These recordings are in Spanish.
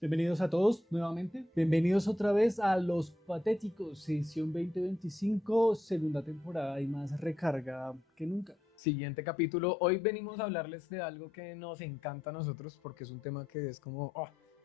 Bienvenidos a todos nuevamente. Bienvenidos otra vez a Los Patéticos, edición 2025, segunda temporada y más recargada que nunca. Siguiente capítulo. Hoy venimos a hablarles de algo que nos encanta a nosotros porque es un tema que es como,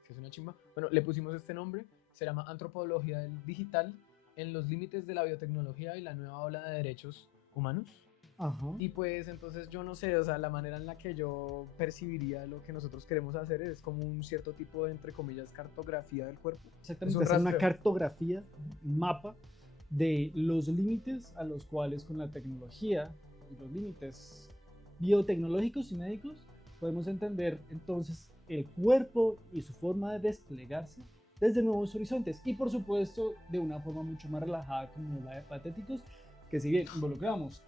que es una chimba. Bueno, le pusimos este nombre, se llama Antropología del Digital en los límites de la biotecnología y la nueva ola de derechos humanos. Ajá. Y pues entonces yo no sé, o sea, la manera en la que yo percibiría lo que nosotros queremos hacer es como un cierto tipo de, entre comillas, cartografía del cuerpo. Exactamente, hacer una cartografía, un mapa de los límites a los cuales con la tecnología y los límites biotecnológicos y médicos podemos entender entonces el cuerpo y su forma de desplegarse desde nuevos horizontes y por supuesto de una forma mucho más relajada como la de Patéticos, que si bien involucramos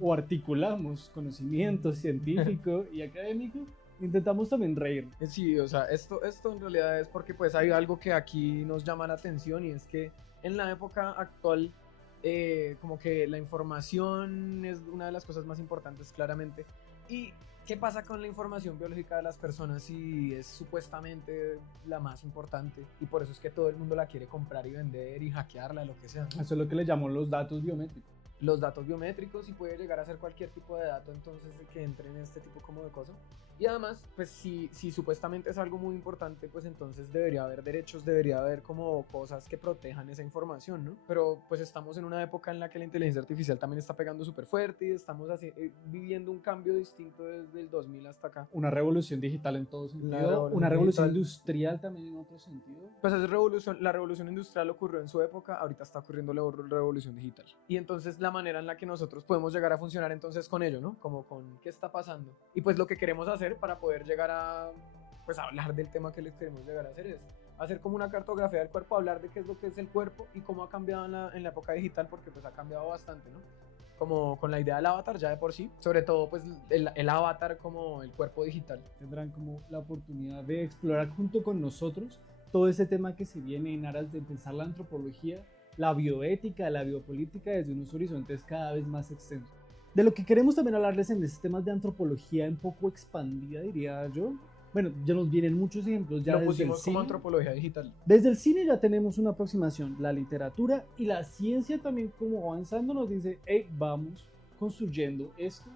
o articulamos conocimiento científico y académico, intentamos también reír. Sí, o sea, esto en realidad es porque pues hay algo que aquí nos llama la atención y es que en la época actual como que la información es una de las cosas más importantes claramente. ¿Y qué pasa con la información biológica de las personas si es supuestamente la más importante? Y por eso es que todo el mundo la quiere comprar y vender y hackearla, lo que sea, ¿no? Eso es lo que le llamamos los datos biométricos. Los datos biométricos y puede llegar a ser cualquier tipo de dato entonces que entre en este tipo como de cosas. Y además, pues si supuestamente es algo muy importante, pues entonces debería haber derechos, debería haber como cosas que protejan esa información, ¿no? Pero pues estamos en una época en la que la inteligencia artificial también está pegando súper fuerte y estamos así, viviendo un cambio distinto desde el 2000 hasta acá. Una revolución digital en todo sentido, una revolución industrial también en otro sentido. Pues la revolución industrial ocurrió en su época, ahorita está ocurriendo la revolución digital. Y entonces la manera en la que nosotros podemos llegar a funcionar entonces con ello, ¿no? Como con qué está pasando. Y pues lo que queremos hacer para poder llegar a pues hablar del tema que les queremos llegar a hacer es hacer como una cartografía del cuerpo, hablar de qué es lo que es el cuerpo y cómo ha cambiado en la época digital, porque pues ha cambiado bastante, ¿no? Como con la idea del avatar ya de por sí, sobre todo pues el avatar como el cuerpo digital. Tendrán como la oportunidad de explorar junto con nosotros todo ese tema que se viene en aras de pensar la antropología, la bioética, la biopolítica desde unos horizontes cada vez más extensos. De lo que queremos también hablarles en estos temas de antropología un poco expandida, diría yo. Bueno, ya nos vienen muchos ejemplos ya lo desde pusimos el cine. Como antropología digital. Desde el cine ya tenemos una aproximación, la literatura y la ciencia también como avanzando nos dice, hey, vamos construyendo esto.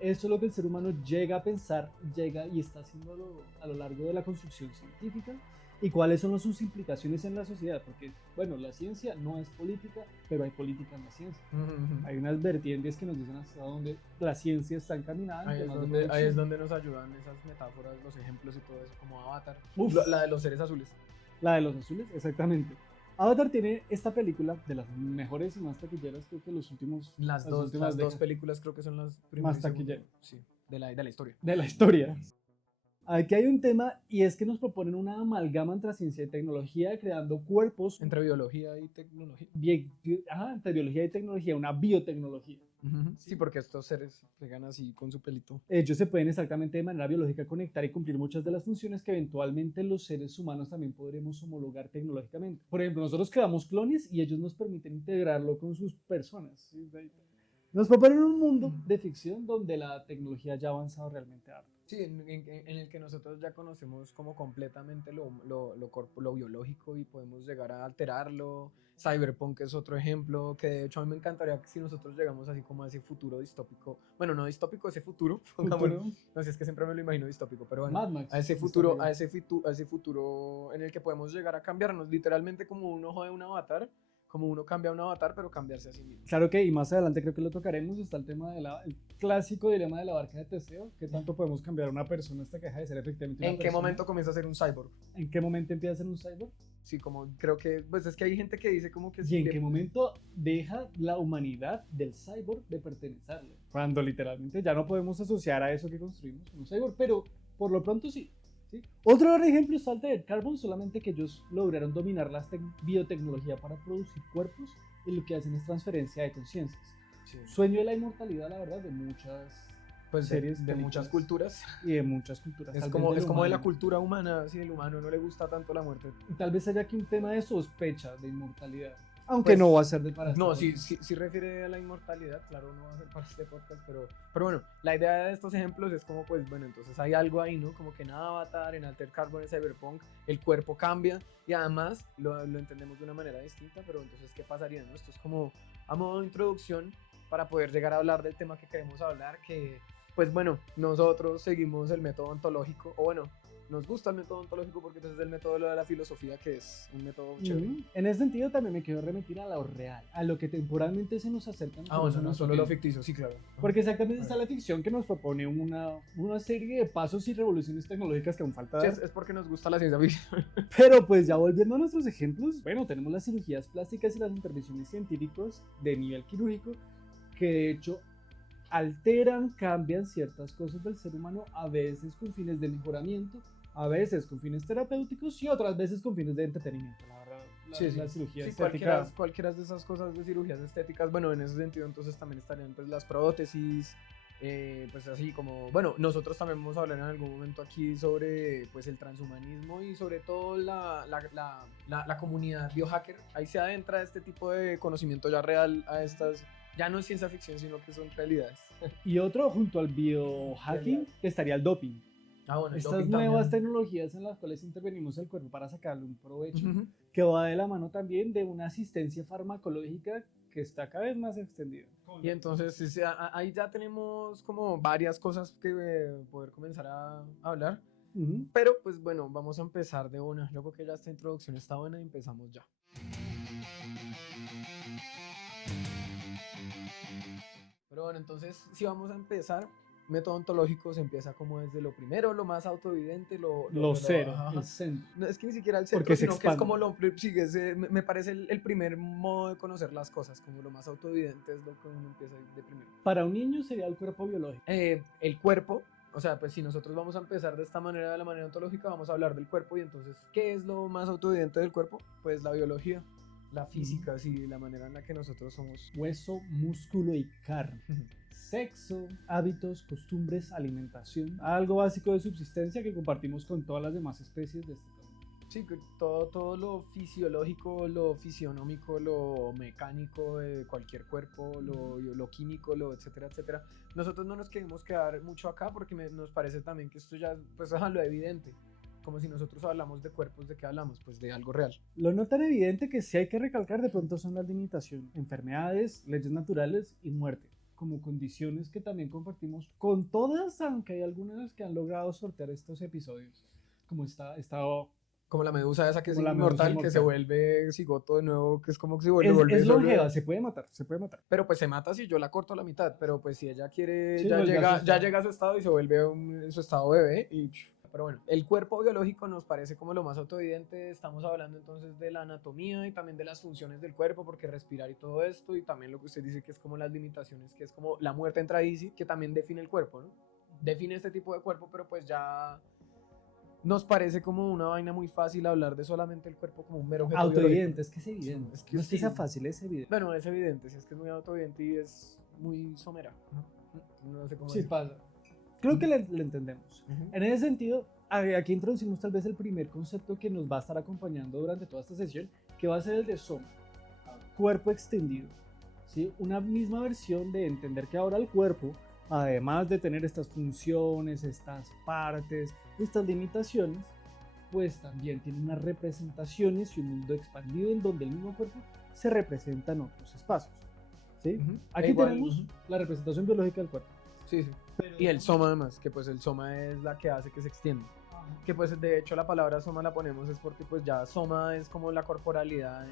Esto es lo que el ser humano llega a pensar, llega y está haciendo a lo largo de la construcción científica y cuáles son sus implicaciones en la sociedad, porque bueno, la ciencia no es política, pero hay política en la ciencia. Hay unas vertientes que nos dicen hasta dónde la ciencia está encaminada. Ahí es donde nos ayudan esas metáforas, los ejemplos y todo eso, como Avatar. La de los seres azules. La de los azules, exactamente. Avatar tiene esta película de las mejores y más taquilleras, creo que los últimos. Las dos películas creo que son las primeras. Más taquilleras. Sí, de la historia. De la historia. Aquí hay un tema y es que nos proponen una amalgama entre ciencia y tecnología, creando cuerpos. Entre biología y tecnología. Entre biología y tecnología, una biotecnología. Sí, porque estos seres pegan así con su pelito. Ellos se pueden exactamente de manera biológica conectar y cumplir muchas de las funciones que eventualmente los seres humanos también podremos homologar tecnológicamente. Por ejemplo, nosotros creamos clones y ellos nos permiten integrarlo con sus personas. Nos proponen un mundo de ficción donde la tecnología ya ha avanzado realmente harto. Sí, en el que nosotros ya conocemos como completamente lo biológico y podemos llegar a alterarlo. Cyberpunk es otro ejemplo que de hecho a mí me encantaría que si nosotros llegamos así como a ese futuro distópico, bueno, no distópico, ese futuro. No sé, es que siempre me lo imagino distópico, pero bueno, Mad Max, a ese futuro en el que podemos llegar a cambiarnos literalmente como un ojo de un avatar, como uno cambia un avatar, pero cambiarse a sí mismo. Claro que, y más adelante creo que lo tocaremos, está el tema del clásico dilema de la barca de Teseo, que tanto podemos cambiar a una persona hasta que deja de ser efectivamente una persona. ¿En qué momento comienza a ser un cyborg? ¿En qué momento empieza a ser un cyborg? Sí, como creo que, pues es que hay gente que dice como que... ¿Y en qué momento deja la humanidad del cyborg de pertenecerle? Cuando literalmente ya no podemos asociar a eso que construimos un cyborg, pero por lo pronto sí. ¿Sí? Otro gran ejemplo es Altered Carbon, solamente que ellos lograron dominar la biotecnología para producir cuerpos y lo que hacen es transferencia de conciencias. Sí. Sueño de la inmortalidad, la verdad, de muchas series. De muchas culturas. Y de muchas culturas. Es como de la cultura humana, si el humano no le gusta tanto la muerte. Y tal vez haya aquí un tema de sospecha de inmortalidad. Aunque Pues, no va a ser de para este no, sí, podcast. sí, sí refiere a la inmortalidad, claro, no va a ser para este podcast, pero bueno, la idea de estos ejemplos es como, pues, bueno, entonces hay algo ahí, ¿no? Como que en Avatar, en Altered Carbon, en Cyberpunk, el cuerpo cambia y además lo entendemos de una manera distinta, pero entonces, ¿qué pasaría, no? Esto es como a modo de introducción para poder llegar a hablar del tema que queremos hablar, que, pues, bueno, nosotros seguimos el método ontológico, o bueno, nos gusta el método ontológico porque pues, es el método de la filosofía, que es un método chévere. En ese sentido también me quiero remitir a lo real, a lo que temporalmente se nos acerca. Ah, bueno, no solo lo ficticio, sí, claro. Porque exactamente está la ficción que nos propone una serie de pasos y revoluciones tecnológicas que aún falta Sí, dar. es porque nos gusta la ciencia ficción. Pero pues ya volviendo a nuestros ejemplos, bueno, tenemos las cirugías plásticas y las intervenciones científicas de nivel quirúrgico que de hecho alteran, cambian ciertas cosas del ser humano, a veces con fines de mejoramiento, a veces con fines terapéuticos y otras veces con fines de entretenimiento. La verdad, la cirugía Sí, estética. cualquiera de esas cosas de cirugías estéticas, bueno, en ese sentido entonces también estarían pues las prótesis, pues así como, bueno, nosotros también vamos a hablar en algún momento aquí sobre pues el transhumanismo y sobre todo la comunidad biohacker, ahí se adentra este tipo de conocimiento ya real a estas, ya no es ciencia ficción, sino que son realidades. Y otro, junto al biohacking, estaría el doping. Ah, bueno, el Estas doping nuevas también. tecnologías en las cuales intervenimos el cuerpo para sacarle un provecho, Ujú. que va de la mano también de una asistencia farmacológica que está cada vez más extendida. Y entonces sí, ahí ya tenemos como varias cosas que poder comenzar a hablar. Ujú. Pero pues bueno, vamos a empezar de una. Yo creo que ya esta introducción está buena y empezamos ya. Pero bueno, entonces si vamos a empezar, método ontológico se empieza como desde lo primero, lo más autoevidente, Lo cero, ajá, ajá. el centro. No, es que ni siquiera el centro, Porque se sino que es expande. como sí, me parece el primer modo de conocer las cosas, como lo más autoevidente es lo que uno empieza de primero. Para un niño sería el cuerpo biológico. El cuerpo, o sea, pues si nosotros vamos a empezar de esta manera, de la manera ontológica, vamos a hablar del cuerpo y entonces, ¿qué es lo más autoevidente del cuerpo? Pues la biología, la física, sí, la manera en la que nosotros somos. Hueso, músculo y carne. Sexo, hábitos, costumbres, alimentación. Algo básico de subsistencia que compartimos con todas las demás especies de este planeta. Sí, que todo lo fisiológico, lo fisionómico, lo mecánico de cualquier cuerpo, lo químico, lo etcétera, etcétera. Nosotros no nos queremos quedar mucho acá porque nos parece también que esto ya pues es lo evidente. Como si nosotros hablamos de cuerpos, ¿de qué hablamos? Pues de algo real. Lo no tan evidente que sí hay que recalcar de pronto son las limitaciones, enfermedades, leyes naturales y muerte, como condiciones que también compartimos con todas, aunque hay algunas que han logrado sortear estos episodios, como Como la medusa esa que es Como la medusa inmortal, que se inmortal. vuelve cigoto de nuevo, que es como que se vuelve es solo. longeva, se puede matar, se puede matar. Pero pues se mata si yo la corto a la mitad, pero pues si ella quiere, Sí, ya vuelve a su llega, ya estado. llega a su estado y se vuelve en su estado bebé y... Pero bueno, el cuerpo biológico nos parece como lo más autoevidente. Estamos hablando entonces de la anatomía y también de las funciones del cuerpo, porque respirar y todo esto, y también lo que usted dice que es como las limitaciones, que es como la muerte entra ahí, sí, que también define el cuerpo, ¿no? Define este tipo de cuerpo, pero pues ya nos parece como una vaina muy fácil hablar de solamente el cuerpo como un mero objeto Autoevidente, biológico. es que es evidente. Es que no es que sí. sea fácil, es evidente. Bueno, es evidente, si es que es muy autoevidente y es muy somera. No sé cómo Sí decirlo. pasa. Creo que le entendemos. Ujú. En ese sentido, aquí introducimos tal vez el primer concepto que nos va a estar acompañando durante toda esta sesión, que va a ser el de soma, cuerpo extendido. ¿Sí? Una misma versión de entender que ahora el cuerpo, además de tener estas funciones, estas partes, estas limitaciones, pues también tiene unas representaciones y un mundo expandido en donde el mismo cuerpo se representa en otros espacios. ¿Sí? Ujú. Aquí Igual, tenemos ujú. la representación biológica del cuerpo. Sí, sí. Y el soma además, que pues el soma es la que hace que se extienda. Que pues de hecho la palabra soma la ponemos es porque pues ya soma es como la corporalidad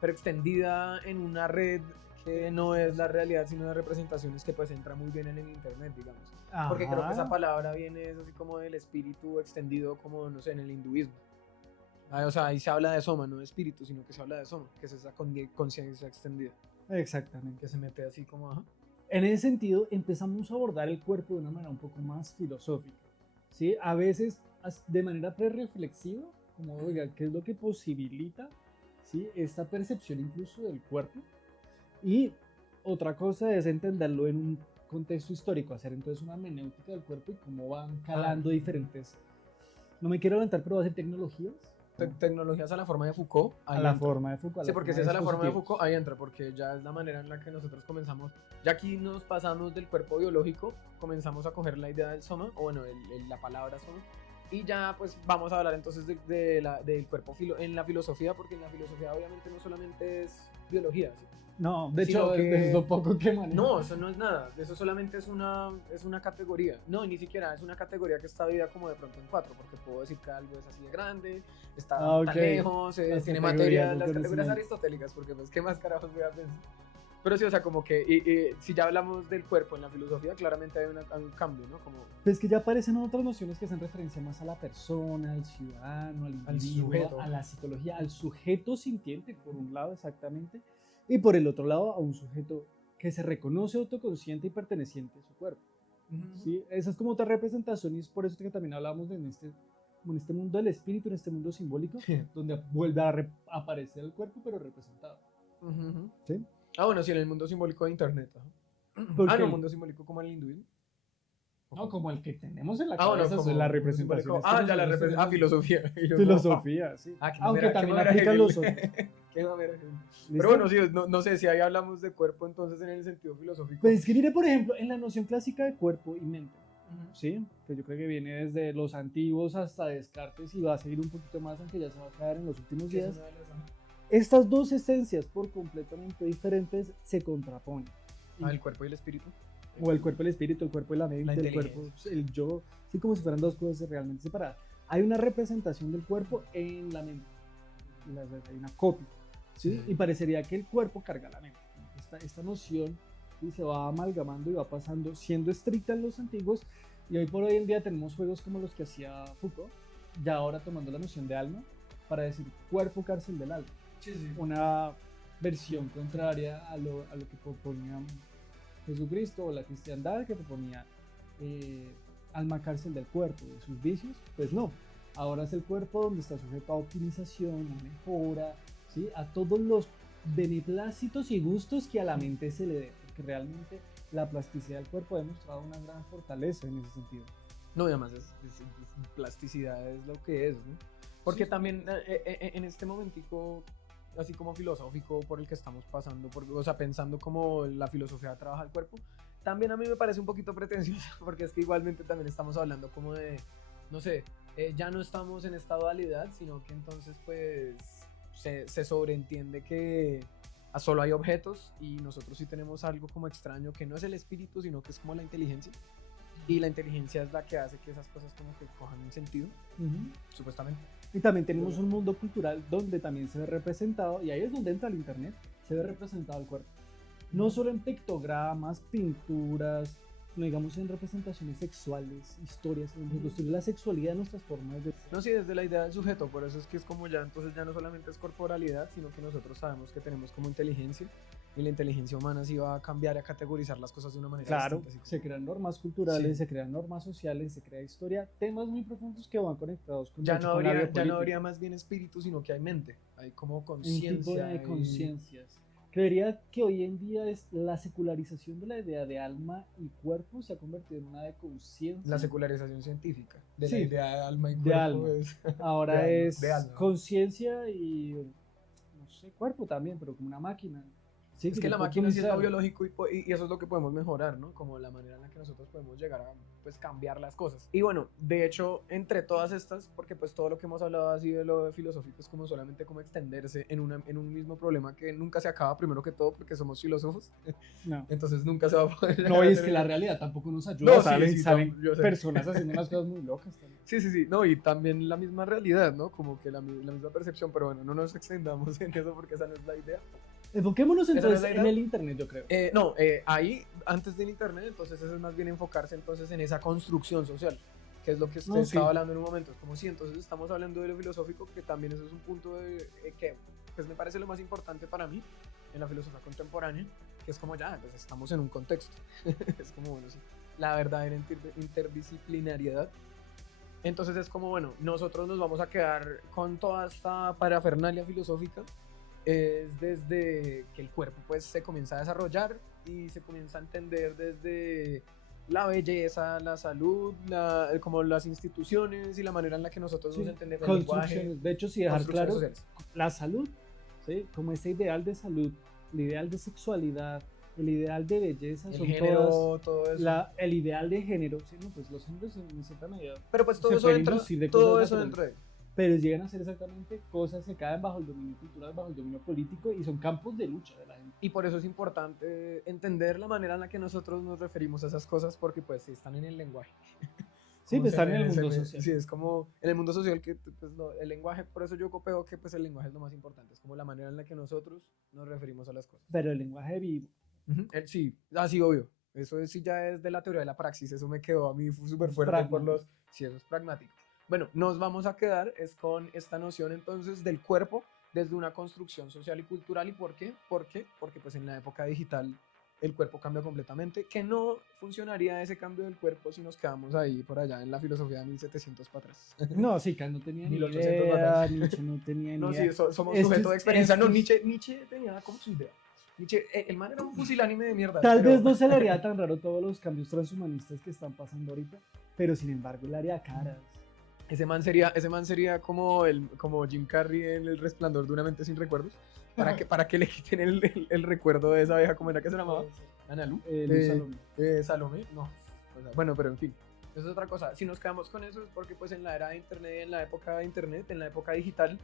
pero extendida en una red que no es la realidad sino de representaciones que pues entra muy bien en el internet, digamos. Porque creo que esa palabra viene es así como del espíritu extendido como no sé en el hinduismo. O sea, ahí se habla de soma, no de espíritu, sino que se habla de soma, que es esa conciencia extendida, Exactamente. que se mete así como, ajá. En ese sentido, empezamos a abordar el cuerpo de una manera un poco más filosófica. ¿Sí? A veces de manera prereflexiva, como, oiga, ¿qué es lo que posibilita, ¿sí?, esta percepción incluso del cuerpo? Y otra cosa es entenderlo en un contexto histórico, hacer entonces una hermenéutica del cuerpo y cómo van calando diferentes, no me quiero adelantar, pero va a ser tecnologías tecnologías a la forma de Foucault. A la forma de Foucault. Sí, porque si es a la forma de Foucault, ahí entra, porque ya es la manera en la que nosotros comenzamos. Ya aquí nos pasamos del cuerpo biológico, comenzamos a coger la idea del soma, o bueno, la palabra soma, y ya pues vamos a hablar entonces del cuerpo en la filosofía, porque en la filosofía obviamente no solamente es biología, ¿sí? No, de hecho, es lo poco que maneja. No, eso no es nada. Eso solamente es una categoría. No, y ni siquiera es una categoría que está dividida como de pronto en 4, porque puedo decir que algo es así de grande, está tan lejos, tiene materia, las categorías aristotélicas, porque pues, ¿qué más carajos voy a pensar? Pero sí, o sea, como que si ya hablamos del cuerpo en la filosofía, claramente hay un cambio, ¿no? Como... Pues que ya aparecen otras nociones que hacen referencia más a la persona, al ciudadano, al individuo, sujeto, a la psicología, al sujeto sintiente, por un lado, exactamente, y por el otro lado, a un sujeto que se reconoce autoconsciente y perteneciente a su cuerpo. ¿Sí? Esa es como otra representación, y es por eso que también hablamos de en este mundo del espíritu, en este mundo simbólico, donde vuelve a aparecer el cuerpo, pero representado. ¿Sí? Ah, bueno, sí, en el mundo simbólico de internet. No, el mundo simbólico como en el hinduismo. No, como el que tenemos en la cabeza, como la representación. Ya la representación. Filosofía. Yo filosofía, sí. Aunque también aplican los otros. Pero bueno, sí, no sé si ahí hablamos de cuerpo entonces en el sentido filosófico. Pues es que mire, por ejemplo, en la noción clásica de cuerpo y mente, ¿sí? Que yo creo que viene desde los antiguos hasta Descartes y va a seguir un poquito más, aunque ya se va a quedar en los últimos días. Estas dos esencias por completamente diferentes se contraponen. ¿El cuerpo y el espíritu? O el cuerpo y el espíritu, el cuerpo y la mente, el cuerpo, el yo, sí, como si fueran dos cosas realmente separadas. Hay una representación del cuerpo en la mente, hay una copia, ¿sí? Y parecería que el cuerpo carga la mente. Esta noción, ¿sí?, se va amalgamando y va pasando, siendo estricta en los antiguos, y hoy por hoy en día tenemos juegos como los que hacía Foucault, ya ahora tomando la noción de alma, para decir cuerpo, cárcel del alma. Sí. Una versión contraria a lo que proponía Jesucristo o la cristiandad, que proponía alma, cárcel del cuerpo, de sus vicios. Pues no, ahora es el cuerpo donde está sujeto a optimización, a mejora, ¿sí?, a todos los beneplácitos y gustos que a la mente se le dé, porque realmente la plasticidad del cuerpo ha demostrado una gran fortaleza en ese sentido. No, y además plasticidad es lo que es, ¿no? Porque sí, también en este momentico, así como filosófico por el que estamos pasando, o sea, pensando cómo la filosofía trabaja el cuerpo, también a mí me parece un poquito pretencioso, porque es que igualmente también estamos hablando como de, no sé, ya no estamos en esta dualidad, sino que entonces pues se sobreentiende que solo hay objetos y nosotros sí tenemos algo como extraño, que no es el espíritu, sino que es como la inteligencia. Y la inteligencia es la que hace que esas cosas como que cojan un sentido, supuestamente. Y también tenemos un mundo cultural donde también se ve representado, y ahí es donde entra el internet, se ve representado el cuerpo. No solo en pictogramas, pinturas, no digamos en representaciones sexuales, historias, donde construir la sexualidad de nuestras formas de... No, sí, desde la idea del sujeto, por eso es que es como ya, entonces ya no solamente es corporalidad, sino que nosotros sabemos que tenemos como inteligencia, y la inteligencia humana sí va a cambiar, a categorizar las cosas de una manera distinta. Claro, se crean normas culturales, se crean normas sociales, se crea historia, temas muy profundos que van conectados con ya no habría más bien espíritu, sino que hay mente, hay como conciencia. Un tipo de conciencias. Creería que hoy en día es la secularización de la idea de alma y cuerpo se ha convertido en una de conciencia. La secularización científica de la idea de alma y cuerpo. De alma. Ahora es conciencia y, no sé, cuerpo también, pero como una máquina. Sí, es que la máquina sí es lo biológico y eso es lo que podemos mejorar, ¿no? Como la manera en la que nosotros podemos llegar a pues, cambiar las cosas. Y bueno, de hecho, entre todas estas, porque pues todo lo que hemos hablado así de lo filosófico es como solamente como extenderse en un mismo problema que nunca se acaba, primero que todo porque somos filósofos. No. Entonces nunca se va a poder... No, y es que la realidad tampoco nos ayuda. No, salen personas haciendo unas cosas muy locas también. Sí. No, y también la misma realidad, ¿no? Como que la misma percepción, pero bueno, no nos extendamos en eso porque esa no es la idea. Enfoquémonos entonces en el internet, yo creo. Ahí, antes del internet, entonces eso es más bien enfocarse entonces en esa construcción social, que es lo que usted estaba hablando en un momento. Es como si entonces estamos hablando de lo filosófico, que también eso es un punto que pues me parece lo más importante para mí en la filosofía contemporánea, que es como ya, pues estamos en un contexto. Es como, bueno, sí, la verdadera interdisciplinariedad. Entonces es como, bueno, nosotros nos vamos a quedar con toda esta parafernalia filosófica. Es desde que el cuerpo pues se comienza a desarrollar y se comienza a entender desde la belleza, la salud, como las instituciones y la manera en la que nosotros Sí, nos entendemos el lenguaje, construcciones. De hecho, sí, dejar construcciones claro sociales. la salud, ¿sí? Como ese ideal de salud, el ideal de sexualidad, el ideal de belleza, El son género, todas, todo eso. el ideal de género, ¿sí? ¿No? Pues los géneros en cierta medida Pero pues todo se eso pueden entra, inducir de todo cosas eso naturales, dentro de. pero llegan a ser exactamente cosas que caen bajo el dominio cultural, bajo el dominio político y son campos de lucha de la gente. Y por eso es importante entender la manera en la que nosotros nos referimos a esas cosas, porque pues sí están en el lenguaje. Sí, Como pues están en el se mundo me- social. Sí, es como en el mundo social que pues, el lenguaje, por eso yo copio que pues el lenguaje es lo más importante, es como la manera en la que nosotros nos referimos a las cosas. Pero el lenguaje vivo. Sí, sí, obvio. Eso sí ya es de la teoría de la praxis, eso me quedó a mí súper fuerte por Pragmático. los... Sí, eso es pragmático. Bueno, nos vamos a quedar es con esta noción entonces del cuerpo desde una construcción social y cultural. ¿Y por qué? ¿Por qué? Porque pues en la época digital el cuerpo cambia completamente, que no funcionaría ese cambio del cuerpo si nos quedamos ahí por allá en la filosofía de 1700 para atrás. No, sí, Kant no tenía ni 1800 idea, batallas. Nietzsche no tenía ni No, sí, idea. somos Esto sujeto de es- experiencia. esto No, es- Nietzsche tenía como su idea. Nietzsche, el man era un pusilánime de mierda. Tal pero- vez no se le haría tan raro todos los cambios transhumanistas que están pasando ahorita, pero sin embargo le haría caras. Ese man sería como Jim Carrey en El Resplandor de una mente sin recuerdos. Para que le quiten el recuerdo de esa vieja, ¿cómo era que se llamaba? Analu. Luis Salomé. Salomé, no. O sea, bueno, pero en fin. Eso es otra cosa. Si nos quedamos con eso es porque pues en la era de internet, en la época de internet, en la época digital,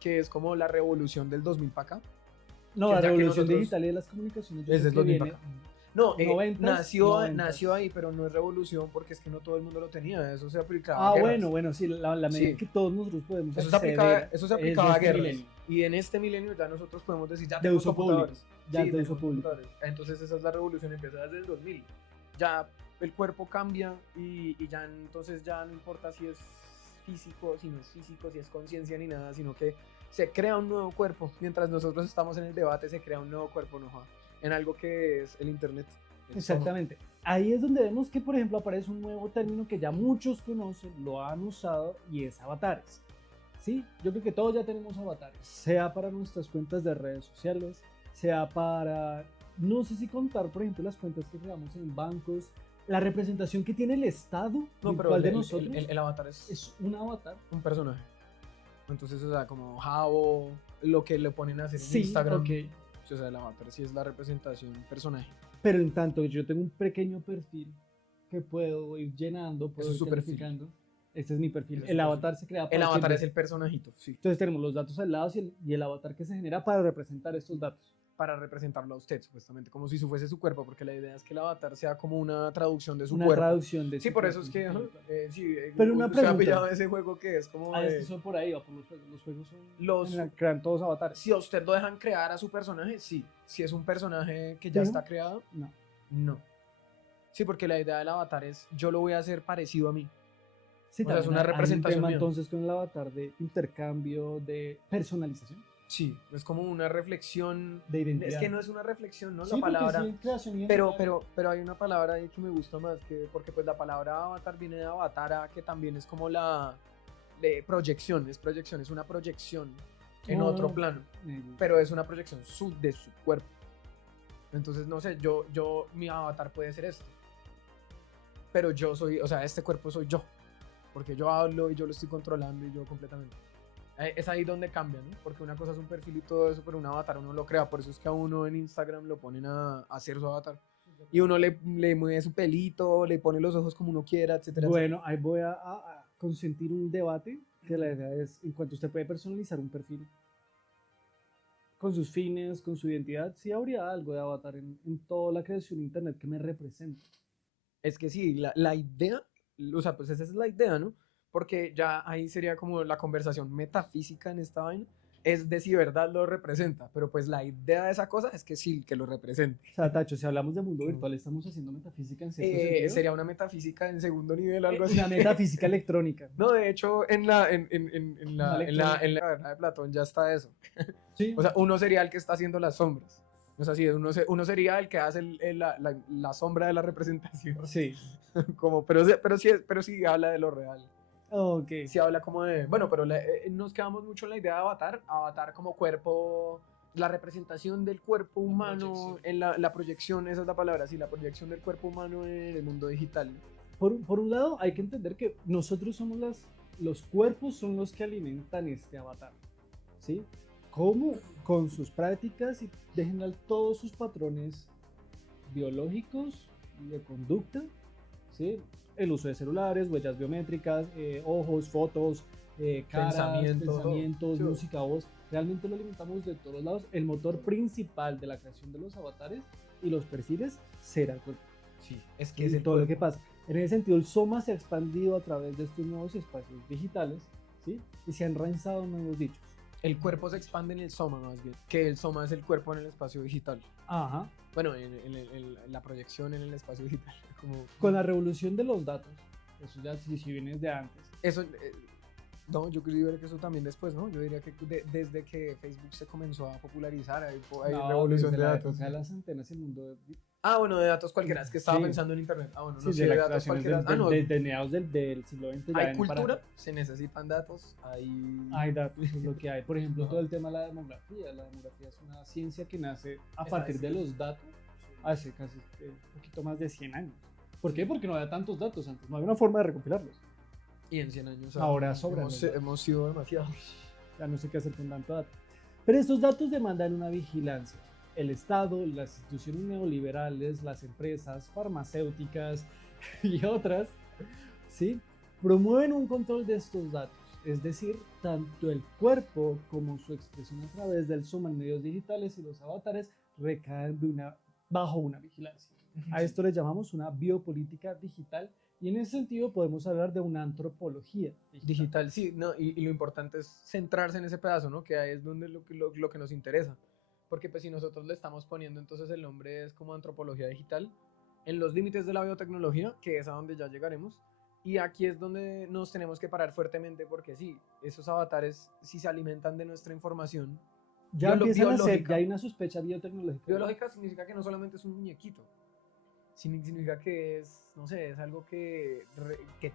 que es como la revolución del 2000 para acá. No, que la ya que revolución nosotros- digital y de las comunicaciones. yo Ese creo es que 2000 viene- para acá. No, 90s, nació 90s. nació ahí, pero no es revolución porque es que no todo el mundo lo tenía. Eso se aplicaba Ah, a guerras. bueno, sí, la medida Sí. que todos nosotros podemos Eso se aplicaba, acceder eso se aplicaba a este guerras. milenio. Y en este milenio ya nosotros podemos decir, ya De tenemos uso público. computadores. Ya es de tenemos uso público. computadores. Entonces esa es la revolución, empieza desde el 2000. Ya el cuerpo cambia y ya entonces ya no importa si es físico, si no es físico, si es conciencia ni nada, sino que se crea un nuevo cuerpo. Mientras nosotros estamos en el debate, se crea un nuevo cuerpo, ¿no? En algo que es el internet. Exactamente. Ahí es donde vemos que, por ejemplo, aparece un nuevo término que ya muchos conocen, lo han usado, y es avatares. Sí, yo creo que todos ya tenemos avatares, sea para nuestras cuentas de redes sociales, sea para, no sé si contar, por ejemplo, las cuentas que creamos en bancos, la representación que tiene el Estado No, pero virtual de nosotros el avatar es es un avatar. un personaje. Entonces, o sea, como Javo, lo que le ponen a hacer en Sí, Instagram. ok. O sea, el avatar sí es la representación personaje. Pero en tanto que yo tengo un pequeño perfil que puedo ir llenando, puedo Eso es ir su perfil. calificando. Este es mi perfil. Ese es El su avatar se crea a El partir avatar de- es el personajito, sí. Entonces tenemos los datos al lado y el avatar que se genera para representar estos datos. Para representarlo a usted, supuestamente, como si su fuese su cuerpo, porque la idea es que el avatar sea como una traducción de su Una cuerpo. traducción de Sí, su por cuerpo, eso es que, ajá, claro. sí, Pero una usted ha pregunta. pillado ese juego que es como Ah, es de- que eso por ahí va por los juegos. Los juegos son, Los- generan- crean todos avatares. si a usted lo dejan crear a su personaje, sí. Si es un personaje que ya ¿Sí? está creado, No. no. Sí, porque la idea del avatar es, yo lo voy a hacer parecido a mí. Sí, O sea, es también una hay un representación tema mía. entonces con el avatar de intercambio, de personalización, Sí, es como una reflexión. de identidad. Es que no es una reflexión, ¿no? Sí, la porque palabra. sí, creación y Pero, identidad. pero hay una palabra ahí que me gusta más, porque pues la palabra avatar viene de avatara, que también es como la de proyección, es una proyección en Ah. otro plano, pero es una proyección de su cuerpo. Entonces, no sé, mi avatar puede ser este, pero yo soy, o sea, este cuerpo soy yo, porque yo hablo y yo lo estoy controlando y yo completamente. Es ahí donde cambia, ¿no? Porque una cosa es un perfil y todo eso, pero un avatar uno lo crea, por eso es que a uno en Instagram lo ponen a hacer su avatar. Y uno le mueve su pelito, le pone los ojos como uno quiera, etcétera. Bueno, ahí voy a consentir un debate que la idea es, en cuanto usted puede personalizar un perfil con sus fines, con su identidad, sí habría algo de avatar en toda la creación de internet que me represente. Es que sí, la idea, o sea, pues esa es la idea, ¿no? Porque ya ahí sería como la conversación metafísica en esta vaina, es de si verdad lo representa, pero pues la idea de esa cosa es que sí, que lo represente. O sea, Tacho, si hablamos de mundo virtual, estamos haciendo metafísica en cierto sentido. Sería una metafísica en segundo nivel, algo así. Una metafísica electrónica. No, de hecho, en la caverna de Platón ya está eso. Sí. O sea, uno sería el que está haciendo las sombras. O sea, sí, uno sería el que hace la sombra de la representación. Sí. Como, pero sí habla de lo real. Ok. Sí habla como de... Bueno, pero nos quedamos mucho en la idea de avatar. Avatar como cuerpo la representación del cuerpo humano en la proyección, esa es la palabra, sí, la proyección del cuerpo humano en el mundo digital. Por un lado, hay que entender que nosotros somos los cuerpos son los que alimentan este avatar, ¿sí? ¿Cómo? Con sus prácticas y de general todos sus patrones biológicos y de conducta, ¿sí? El uso de celulares, huellas biométricas, ojos, fotos, caras, pensamientos, Sí. música, voz. Realmente lo alimentamos de todos lados. El motor principal de la creación de los avatares y los perfiles será el cuerpo. Sí, es que Y es el todo lo que cuerpo. pasa. En ese sentido, el Soma se ha expandido a través de estos nuevos espacios digitales, ¿sí? Y se han lanzado nuevos dichos. El cuerpo se expande en el soma más bien, que el soma es el cuerpo en el espacio digital. Ajá. Bueno, en la proyección en el espacio digital. Como, Con la revolución de los datos, eso ya si vienes de antes. eso, no, yo creo que eso también después, ¿no? Yo diría que desde que Facebook se comenzó a popularizar, hay No, revolución desde de la datos. época de las antenas, el mundo de, Ah, bueno, de datos cualquiera, es que estaba Sí. pensando en internet. Ah, bueno, sí, no de sé, de la datos creación cualquiera. Ah, no, de mediados del siglo XX. ya hay vienen para cultura, acá. se necesitan datos, hay... Hay datos, es lo que hay. Por ejemplo, Ajá. todo el tema de la demografía. La demografía es una ciencia que nace a Está partir de escrito. los datos hace casi un poquito más de 100 años. ¿Por qué? Porque no había tantos datos antes, no había una forma de recopilarlos. Y en 100 años Ahora sobran los datos. hemos sido demasiados. Ya no sé qué hacer con tanto dato. Pero estos datos demandan una vigilancia. El Estado, las instituciones neoliberales, las empresas farmacéuticas y otras, ¿sí? Promueven un control de estos datos. Es decir, tanto el cuerpo como su expresión a través del Soma en medios digitales y los avatares recaen bajo una vigilancia. A esto le llamamos una biopolítica digital y en ese sentido podemos hablar de una antropología Digital, sí, no, y lo importante es centrarse en ese pedazo, ¿no? Que ahí es donde lo que nos interesa. Porque pues si nosotros le estamos poniendo entonces el nombre es como antropología digital, en los límites de la biotecnología, que es a donde ya llegaremos, y aquí es donde nos tenemos que parar fuertemente porque sí, esos avatares si se alimentan de nuestra información Ya empiezan a ser, biológica. ya hay una sospecha biotecnológica. Biológica significa que no solamente es un muñequito, significa que es, no sé, es algo que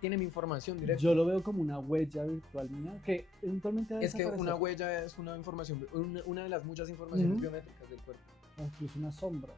tiene mi información directa. Yo lo veo como una huella virtual mía que eventualmente va a Es que desaparecer. una huella es una información, una de las muchas informaciones Ujú. biométricas del cuerpo. O incluso una sombra.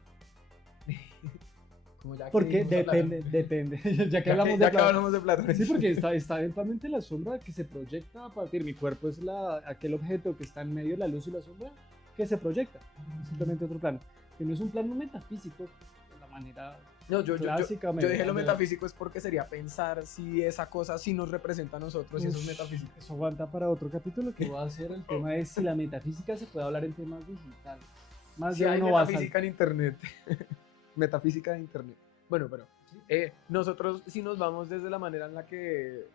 Como ya que Porque vimos a Platón. depende. Ya que Ya hablamos que de Platón. hablamos de Platón. Sí, porque está eventualmente la sombra que se proyecta a partir. Mi cuerpo es aquel objeto que está en medio de la luz y la sombra que se proyecta. Simplemente otro plano. Que no es un plano metafísico de la manera No, yo clásica. dije lo medieval. metafísico es porque sería pensar si esa cosa sí nos representa a nosotros y eso es Ush, metafísico. Eso aguanta para otro capítulo que va a ser el tema de si la metafísica se puede hablar en temas digitales. Más Si de hay uno va a metafísica en internet. Metafísica de internet. Bueno, pero nosotros si nos vamos desde la manera en la que